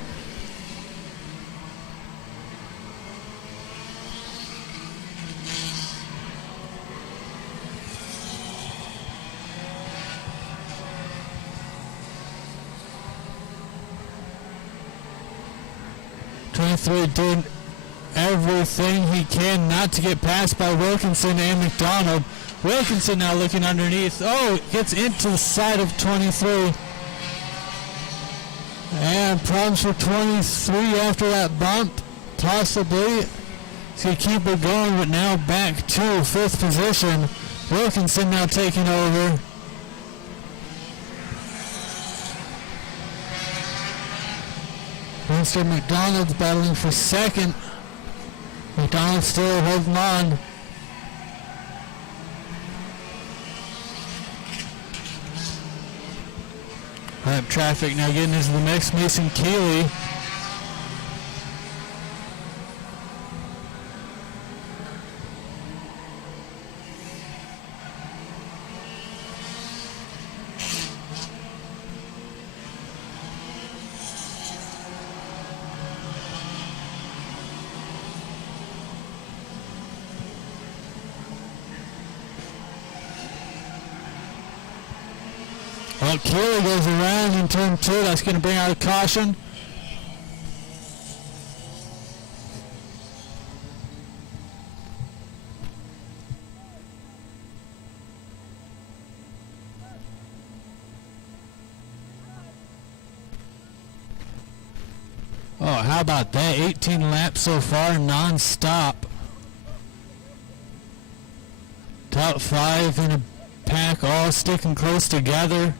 Did everything he can not to get passed by Wilkinson and McDonald. Wilkinson now looking underneath. Oh, gets into the side of 23. And problems for 23 after that bump. Possibly. He's going to keep it going, but now back to 5th position. Wilkinson now taking over. Mr. McDonald's battling for 2nd. McDonald still holding on. Traffic now getting into the mix. Mason Cayley. Well, Keeley goes around in turn 2. That's going to bring out a caution. Oh, how about that? 18 laps so far, non-stop. Top 5 in a pack, all sticking close together.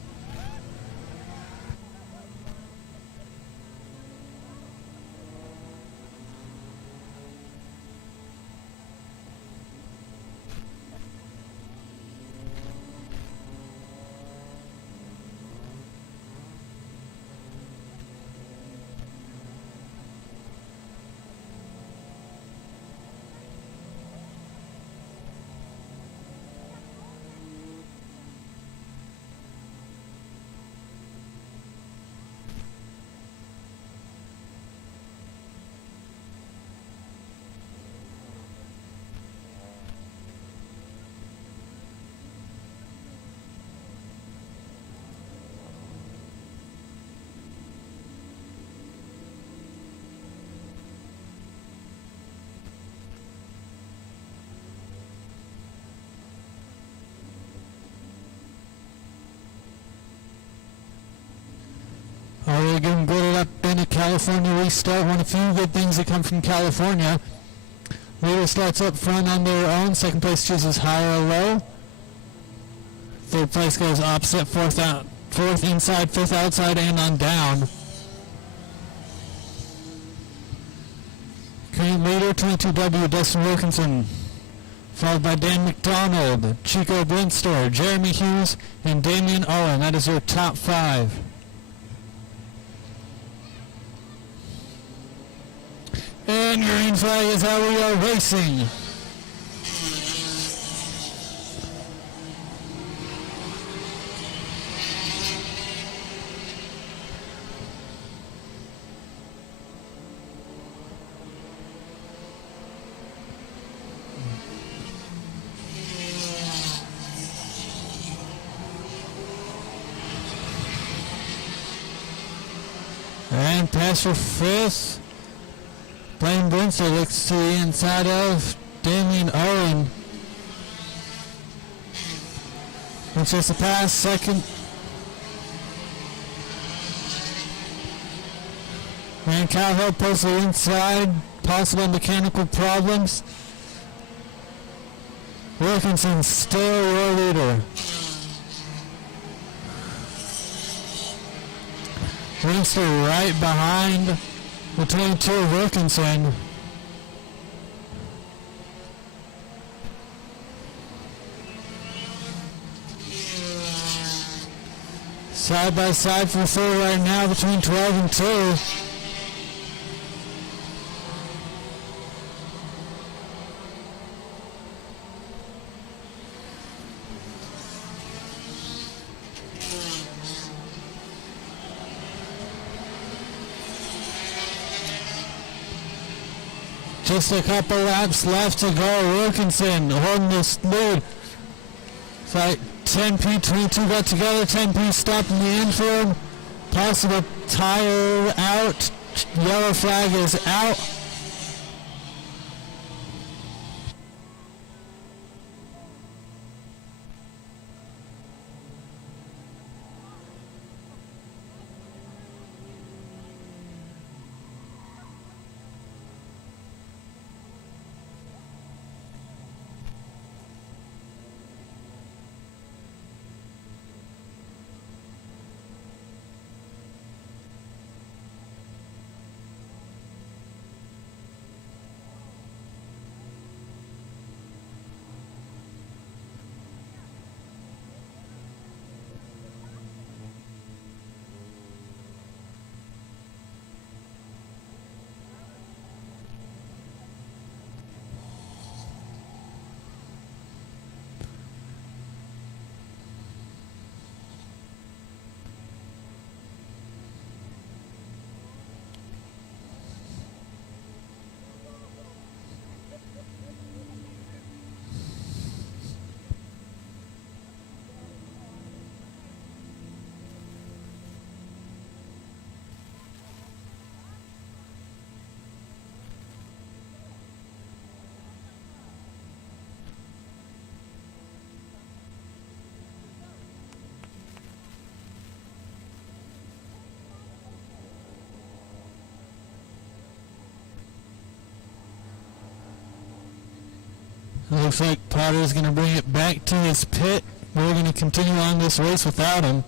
We're getting good up in a California restart. One of the few good things that come from California. Leader starts up front on their own. Second place chooses high or low. Third place goes opposite. Fourth inside, fifth outside, and on down. Current leader, 22W, Dustin Wilkinson. Followed by Dan McDonald, Chico Blinster, Jeremy Hughes, and Damian Owen. That is their top 5. And green flag is how we are racing. And pass for fifth. Blaine Blinster looks to the inside of Damian Owen. It's just a pass, second. And Calhoun pulls the inside, possible mechanical problems. Wilkinson still your leader. Blinster right behind the 22 Wilkinson. Side by side for third right now between 12 and 2. Just a couple laps left to go. Wilkinson holding this lead. It's like 10P, 22 got together. 10P stopped in the infield. Possible tire out. Yellow flag is out. Looks like Potter's going to bring it back to his pit. We're going to continue on this race without him.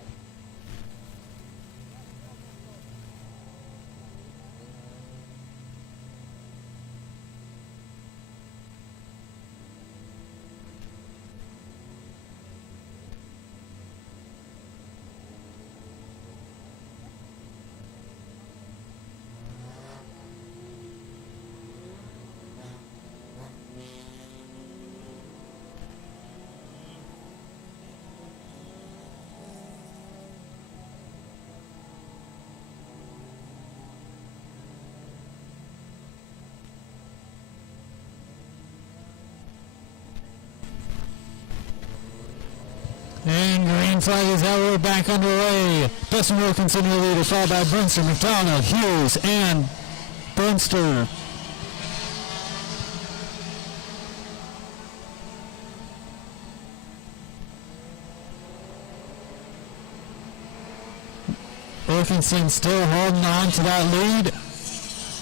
And green flag is out. We're back underway. Dustin Wilkinson, your leader, followed by Brunster, McDonald, Hughes, and Brunster. Wilkinson still holding on to that lead.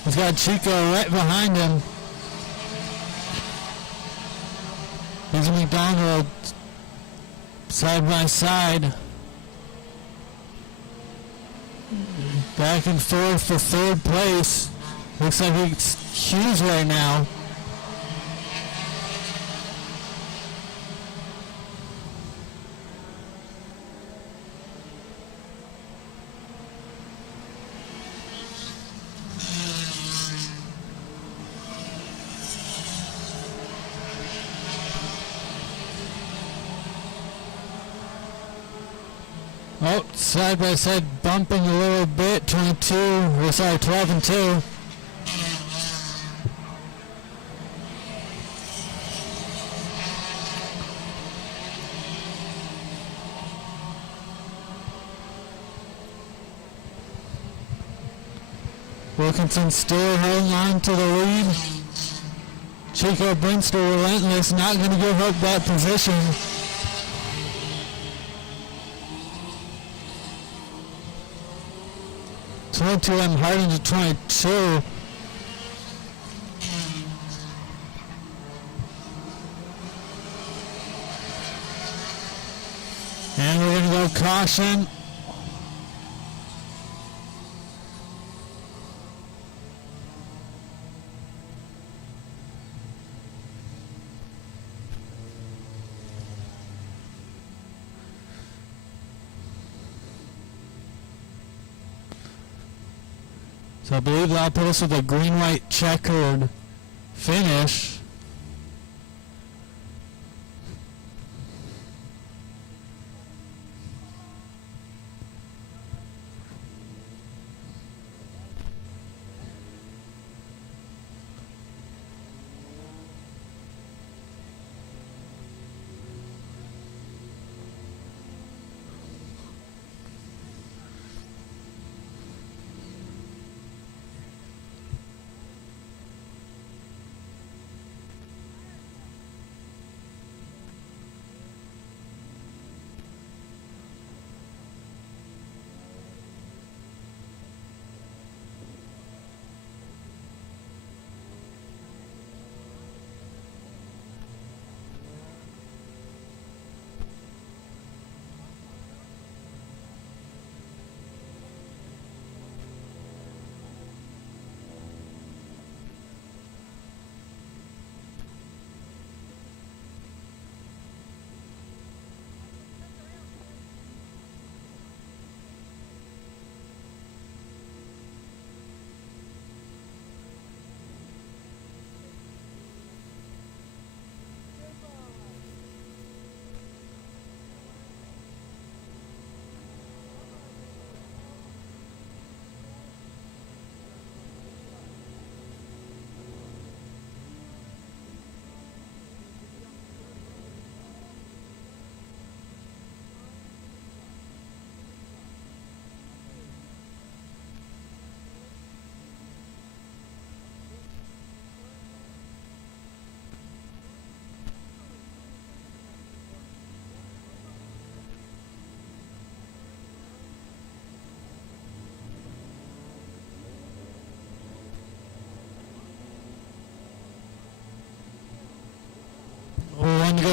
He's got Chico right behind him. Here's McDonald side by side. Back and forth for third place. Looks like it's Hughes right now. Oh, side by side bumping a little bit. 12 and 2. Wilkinson still holding on to the lead. Chico Brunster relentless, not going to give up that position. 22 and Harding to 22. And we're going to go caution. So I believe that'll put us with a green-white checkered finish.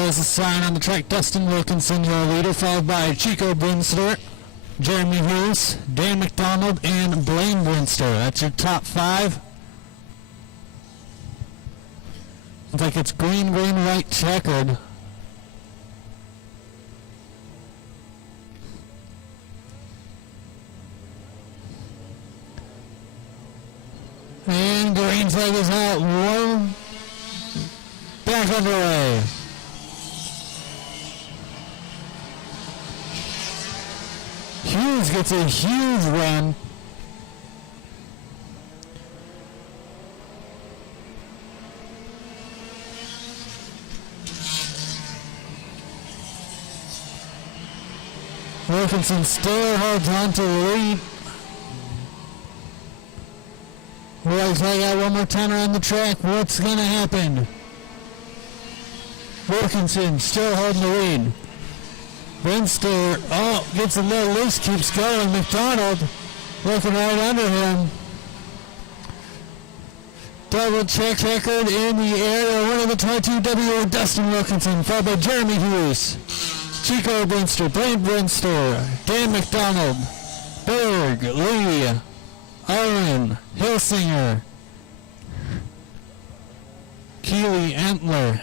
as a sign on the track. Dustin Wilkinson, your leader, followed by Chico Brunster, Jeremy Hughes, Dan McDonald, and Blaine Brunster. That's your top 5. Looks like it's green, white, checkered. And green flag is out. One. Back underway. Hughes gets a huge run. Wilkinson still holds on to the lead. Looks like I got one more time around the track. What's going to happen? Wilkinson still holding the lead. Brunster, gets a little loose, keeps going. McDonald looking right under him. Double checkered in the air. Winning the 22W, Dustin Wilkinson, followed by Jeremy Hughes, Chico Brunster, Blaine Brunster, Dan McDonald, Berg, Lee, Owen, Hilsinger, Keeley, Entler.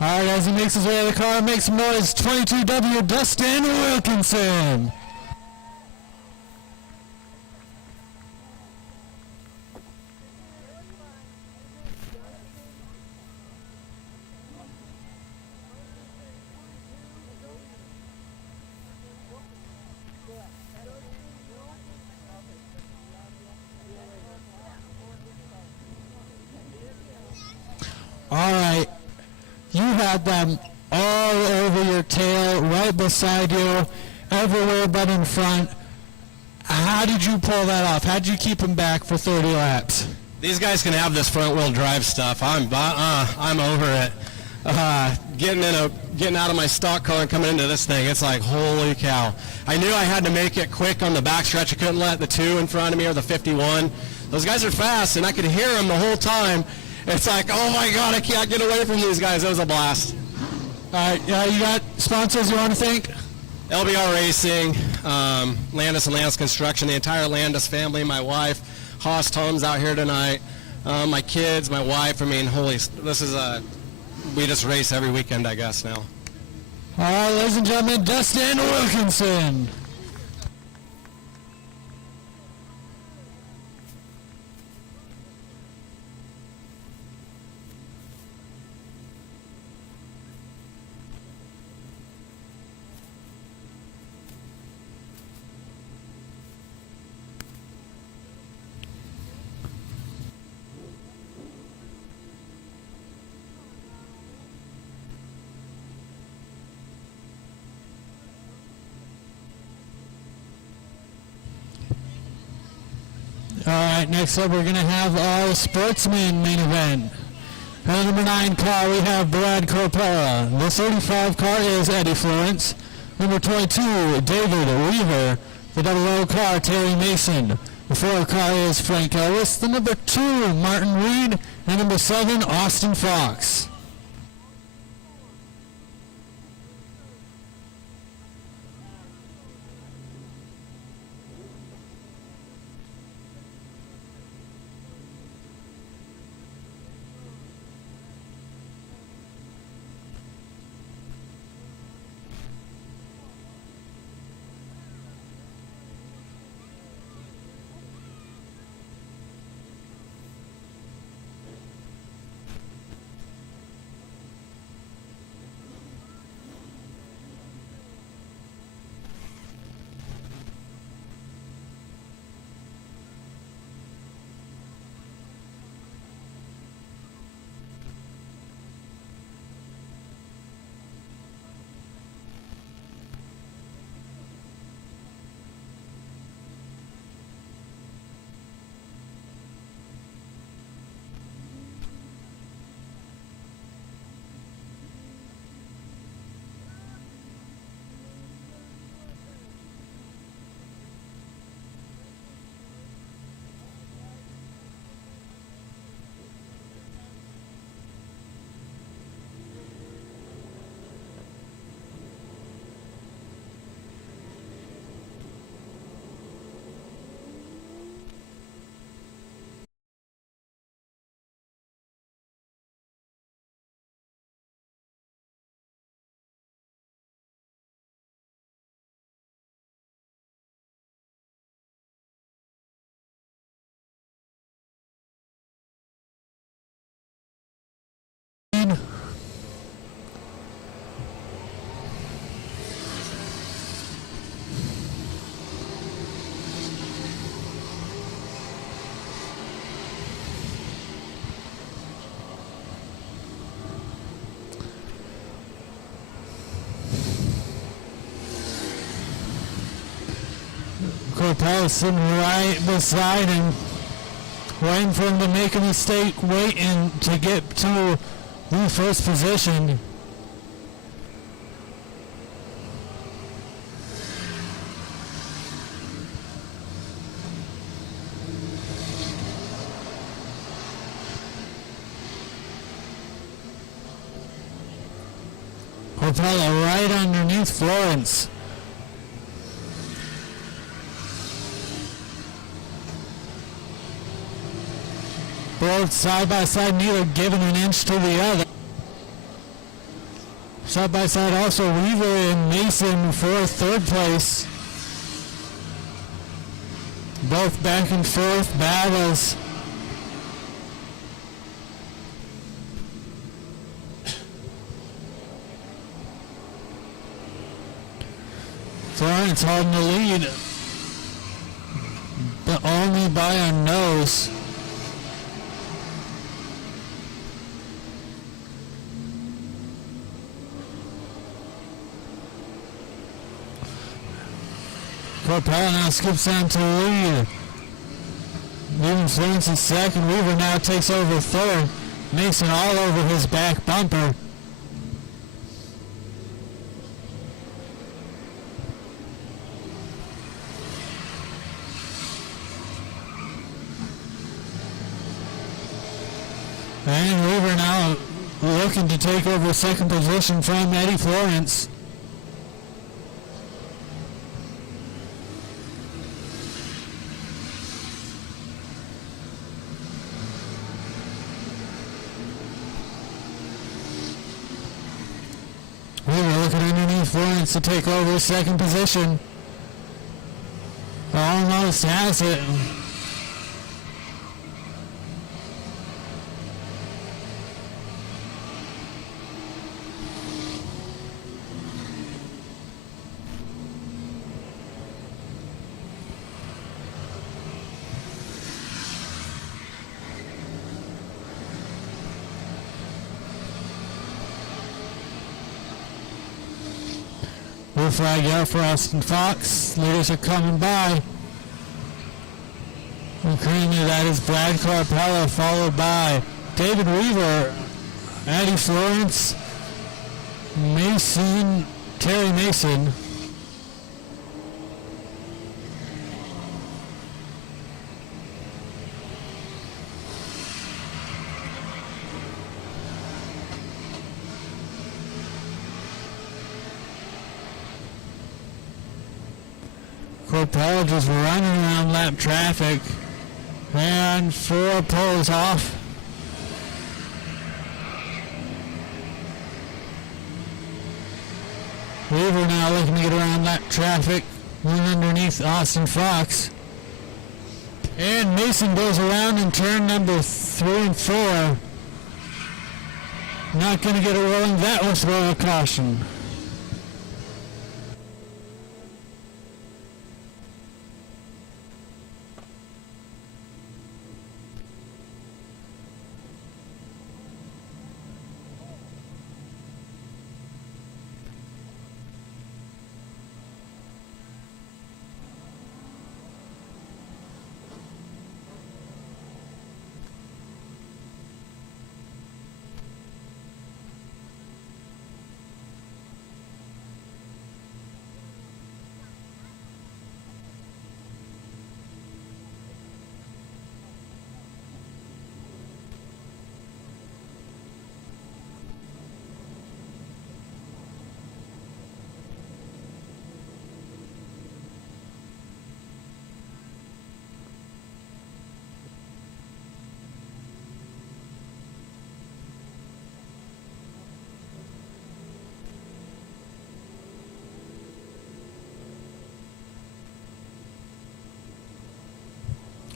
All right, as he makes his way out of the car, makes some noise. 22W, Dustin Wilkinson. All right. You had them all over your tail, right beside you, everywhere but in front. How did you pull that off? How did you keep them back for 30 laps? These guys can have this front-wheel drive stuff. I'm over it. Getting out of my stock car and coming into this thing, it's like, holy cow. I knew I had to make it quick on the backstretch. I couldn't let the 2 in front of me or the 51. Those guys are fast, and I could hear them the whole time. It's like, oh my God, I can't get away from these guys. It was a blast. All right, you got sponsors you want to thank? LBR Racing, Landis and Landis Construction, the entire Landis family, my wife, Haas Tom's out here tonight, my kids, my wife. I mean, we just race every weekend, I guess, now. All right, ladies and gentlemen, Dustin Wilkinson. All right, next up we're going to have our Sportsman main event. On the number 9 car, we have Brad Corpera. The 35 car is Eddie Florence. Number 22, David Weaver. The 00 car, Terry Mason. The 4 car is Frank Ellis. The number 2, Martin Reed. And number 7, Austin Fox. line. Corpel is sitting right beside him, waiting for him to make a mistake, waiting to get to the first position. Corpel right underneath Florence. Both side by side, neither giving an inch to the other. Side by side also Weaver and Mason for third place. Both back and forth battles. Florence holding the lead, but only by a nose. Corpel now skips on to lead. Leaving Florence in second. Weaver now takes over third. Mason all over his back bumper. And Weaver now looking to take over second position from Eddie Florence. Weaver looking underneath Florence to take over second position. Almost has it. Blue flag out for Austin Fox. Leaders are coming by. And currently that is Brad Corpella, followed by David Weaver, Eddie Florence, Mason, Terry Mason. Corpel just running around lap traffic, and 4 poles off. Weaver now looking to get around lap traffic, one underneath Austin Fox. And Mason goes around in turn number 3 and 4. Not going to get it rolling. That was throw a caution.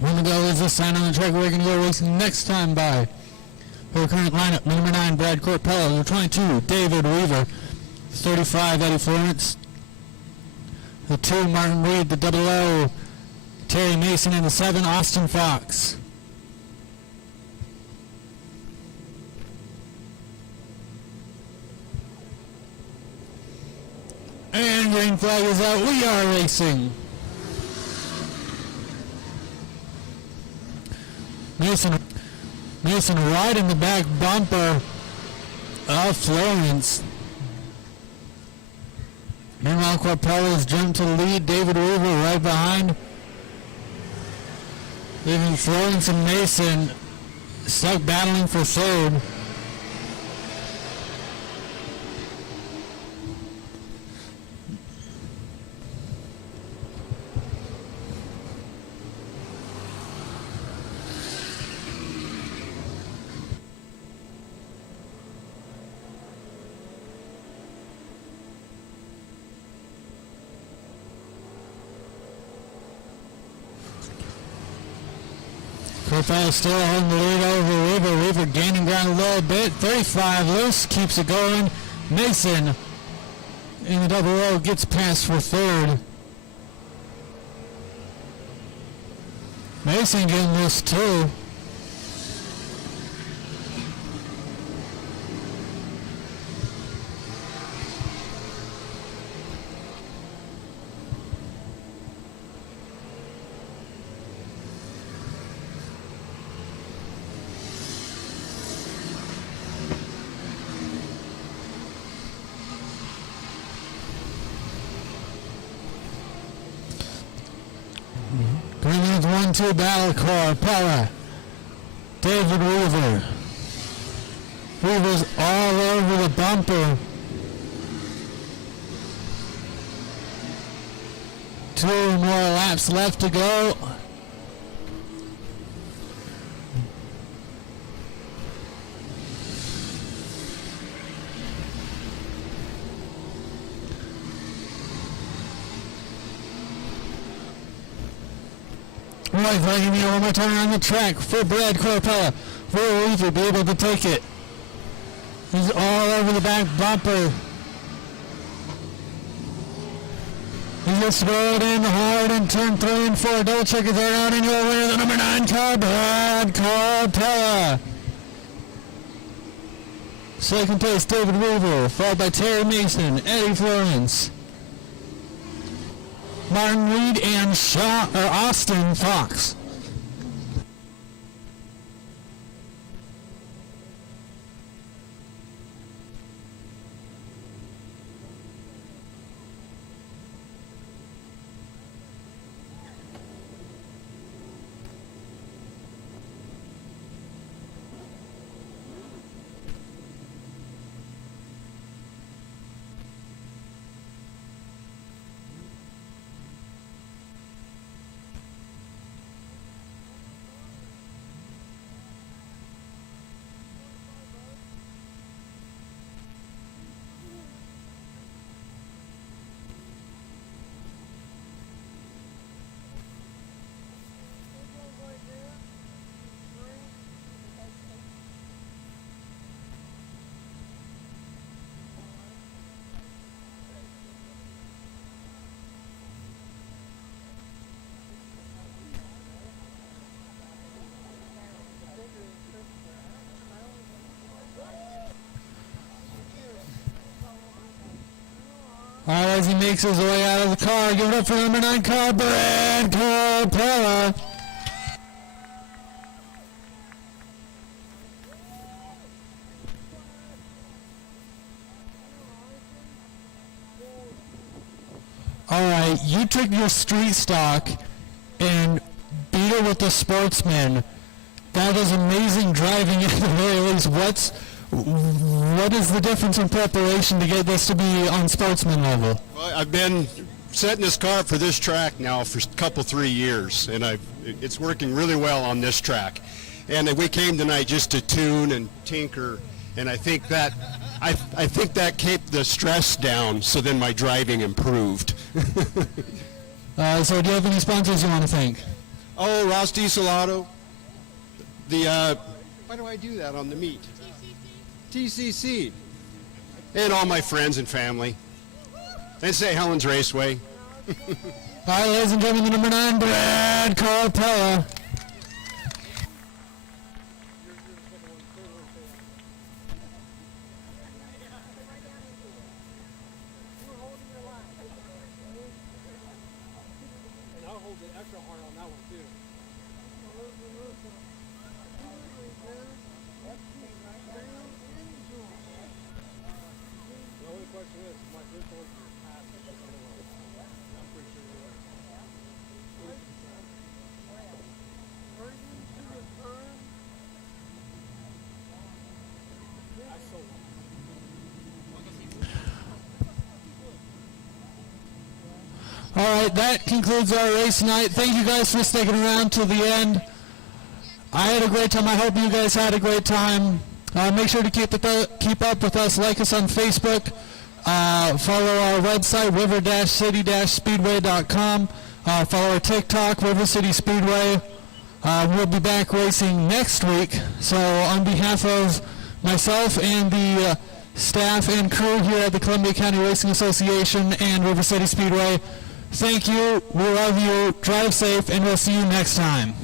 When the goal is this sign on the track, we're going to go racing next time by Her current lineup, number 9, Brad Corpello. Number 22, David Weaver. 35, Eddie Florence. The 2, Martin Reed. The 00, Terry Mason. And the 7, Austin Fox. And green flag is out. We are racing. Mason right in the back bumper of Florence. Meanwhile, Corpello's jumped to the lead. David Weaver right behind. Leaving Florence and Mason stuck battling for third. Corpello still holding the lead over Weaver. Weaver gaining ground a little bit. 35 loose, keeps it going. Mason in the 00 gets past for third. Mason getting loose too. Greenland's 1-2 battle, Corpello. David Weaver. Weaver's all over the bumper. 2 more laps left to go. Right, flagging me one more time on the track for Brad Corpello. Will Weaver be able to take it? He's all over the back bumper. He just rode in hard in turn 3 and 4. Double check is there out in your winner, the number 9 car, Brad Corpello. Second place, David Weaver, followed by Terry Mason, Eddie Florence, Martin Reed, and Austin Fox. All right, as he makes his way out of the car, give it up for number 9 car, Brad Corpello. All right, you took your street stock and beat it with the Sportsman. That is amazing driving at the very least. What is the difference in preparation to get this to be on Sportsman level? Well, I've been setting this car for this track now for a couple, 3 years, and it's working really well on this track. And we came tonight just to tune and tinker, and I think that kept the stress down, so then my driving improved. So do you have any sponsors you want to thank? Oh, Ross Diesel Auto, the Why do I do that on the meet? TCC. And all my friends and family. And St. Helens Raceway. All right, ladies and gentlemen, the number 9, Brad Carpella. All right, that concludes our race night. Thank you guys for sticking around till the end. I had a great time. I hope you guys had a great time. Make sure to keep up with us. Like us on Facebook. Follow our website, river-city-speedway.com. Follow our TikTok, River City Speedway. We'll be back racing next week. So on behalf of myself and the staff and crew here at the Columbia County Racing Association and River City Speedway, thank you, we love you, drive safe, and we'll see you next time.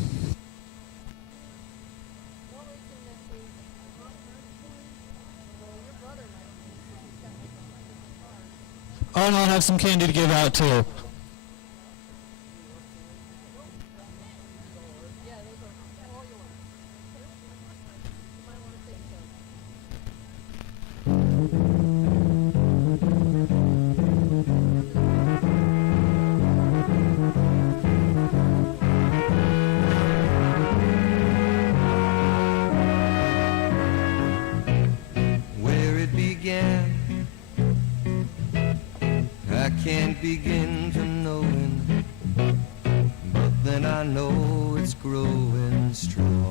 Oh, and I'll have some candy to give out too. Where it began, I can't begin to knowing, but then I know it's growing strong.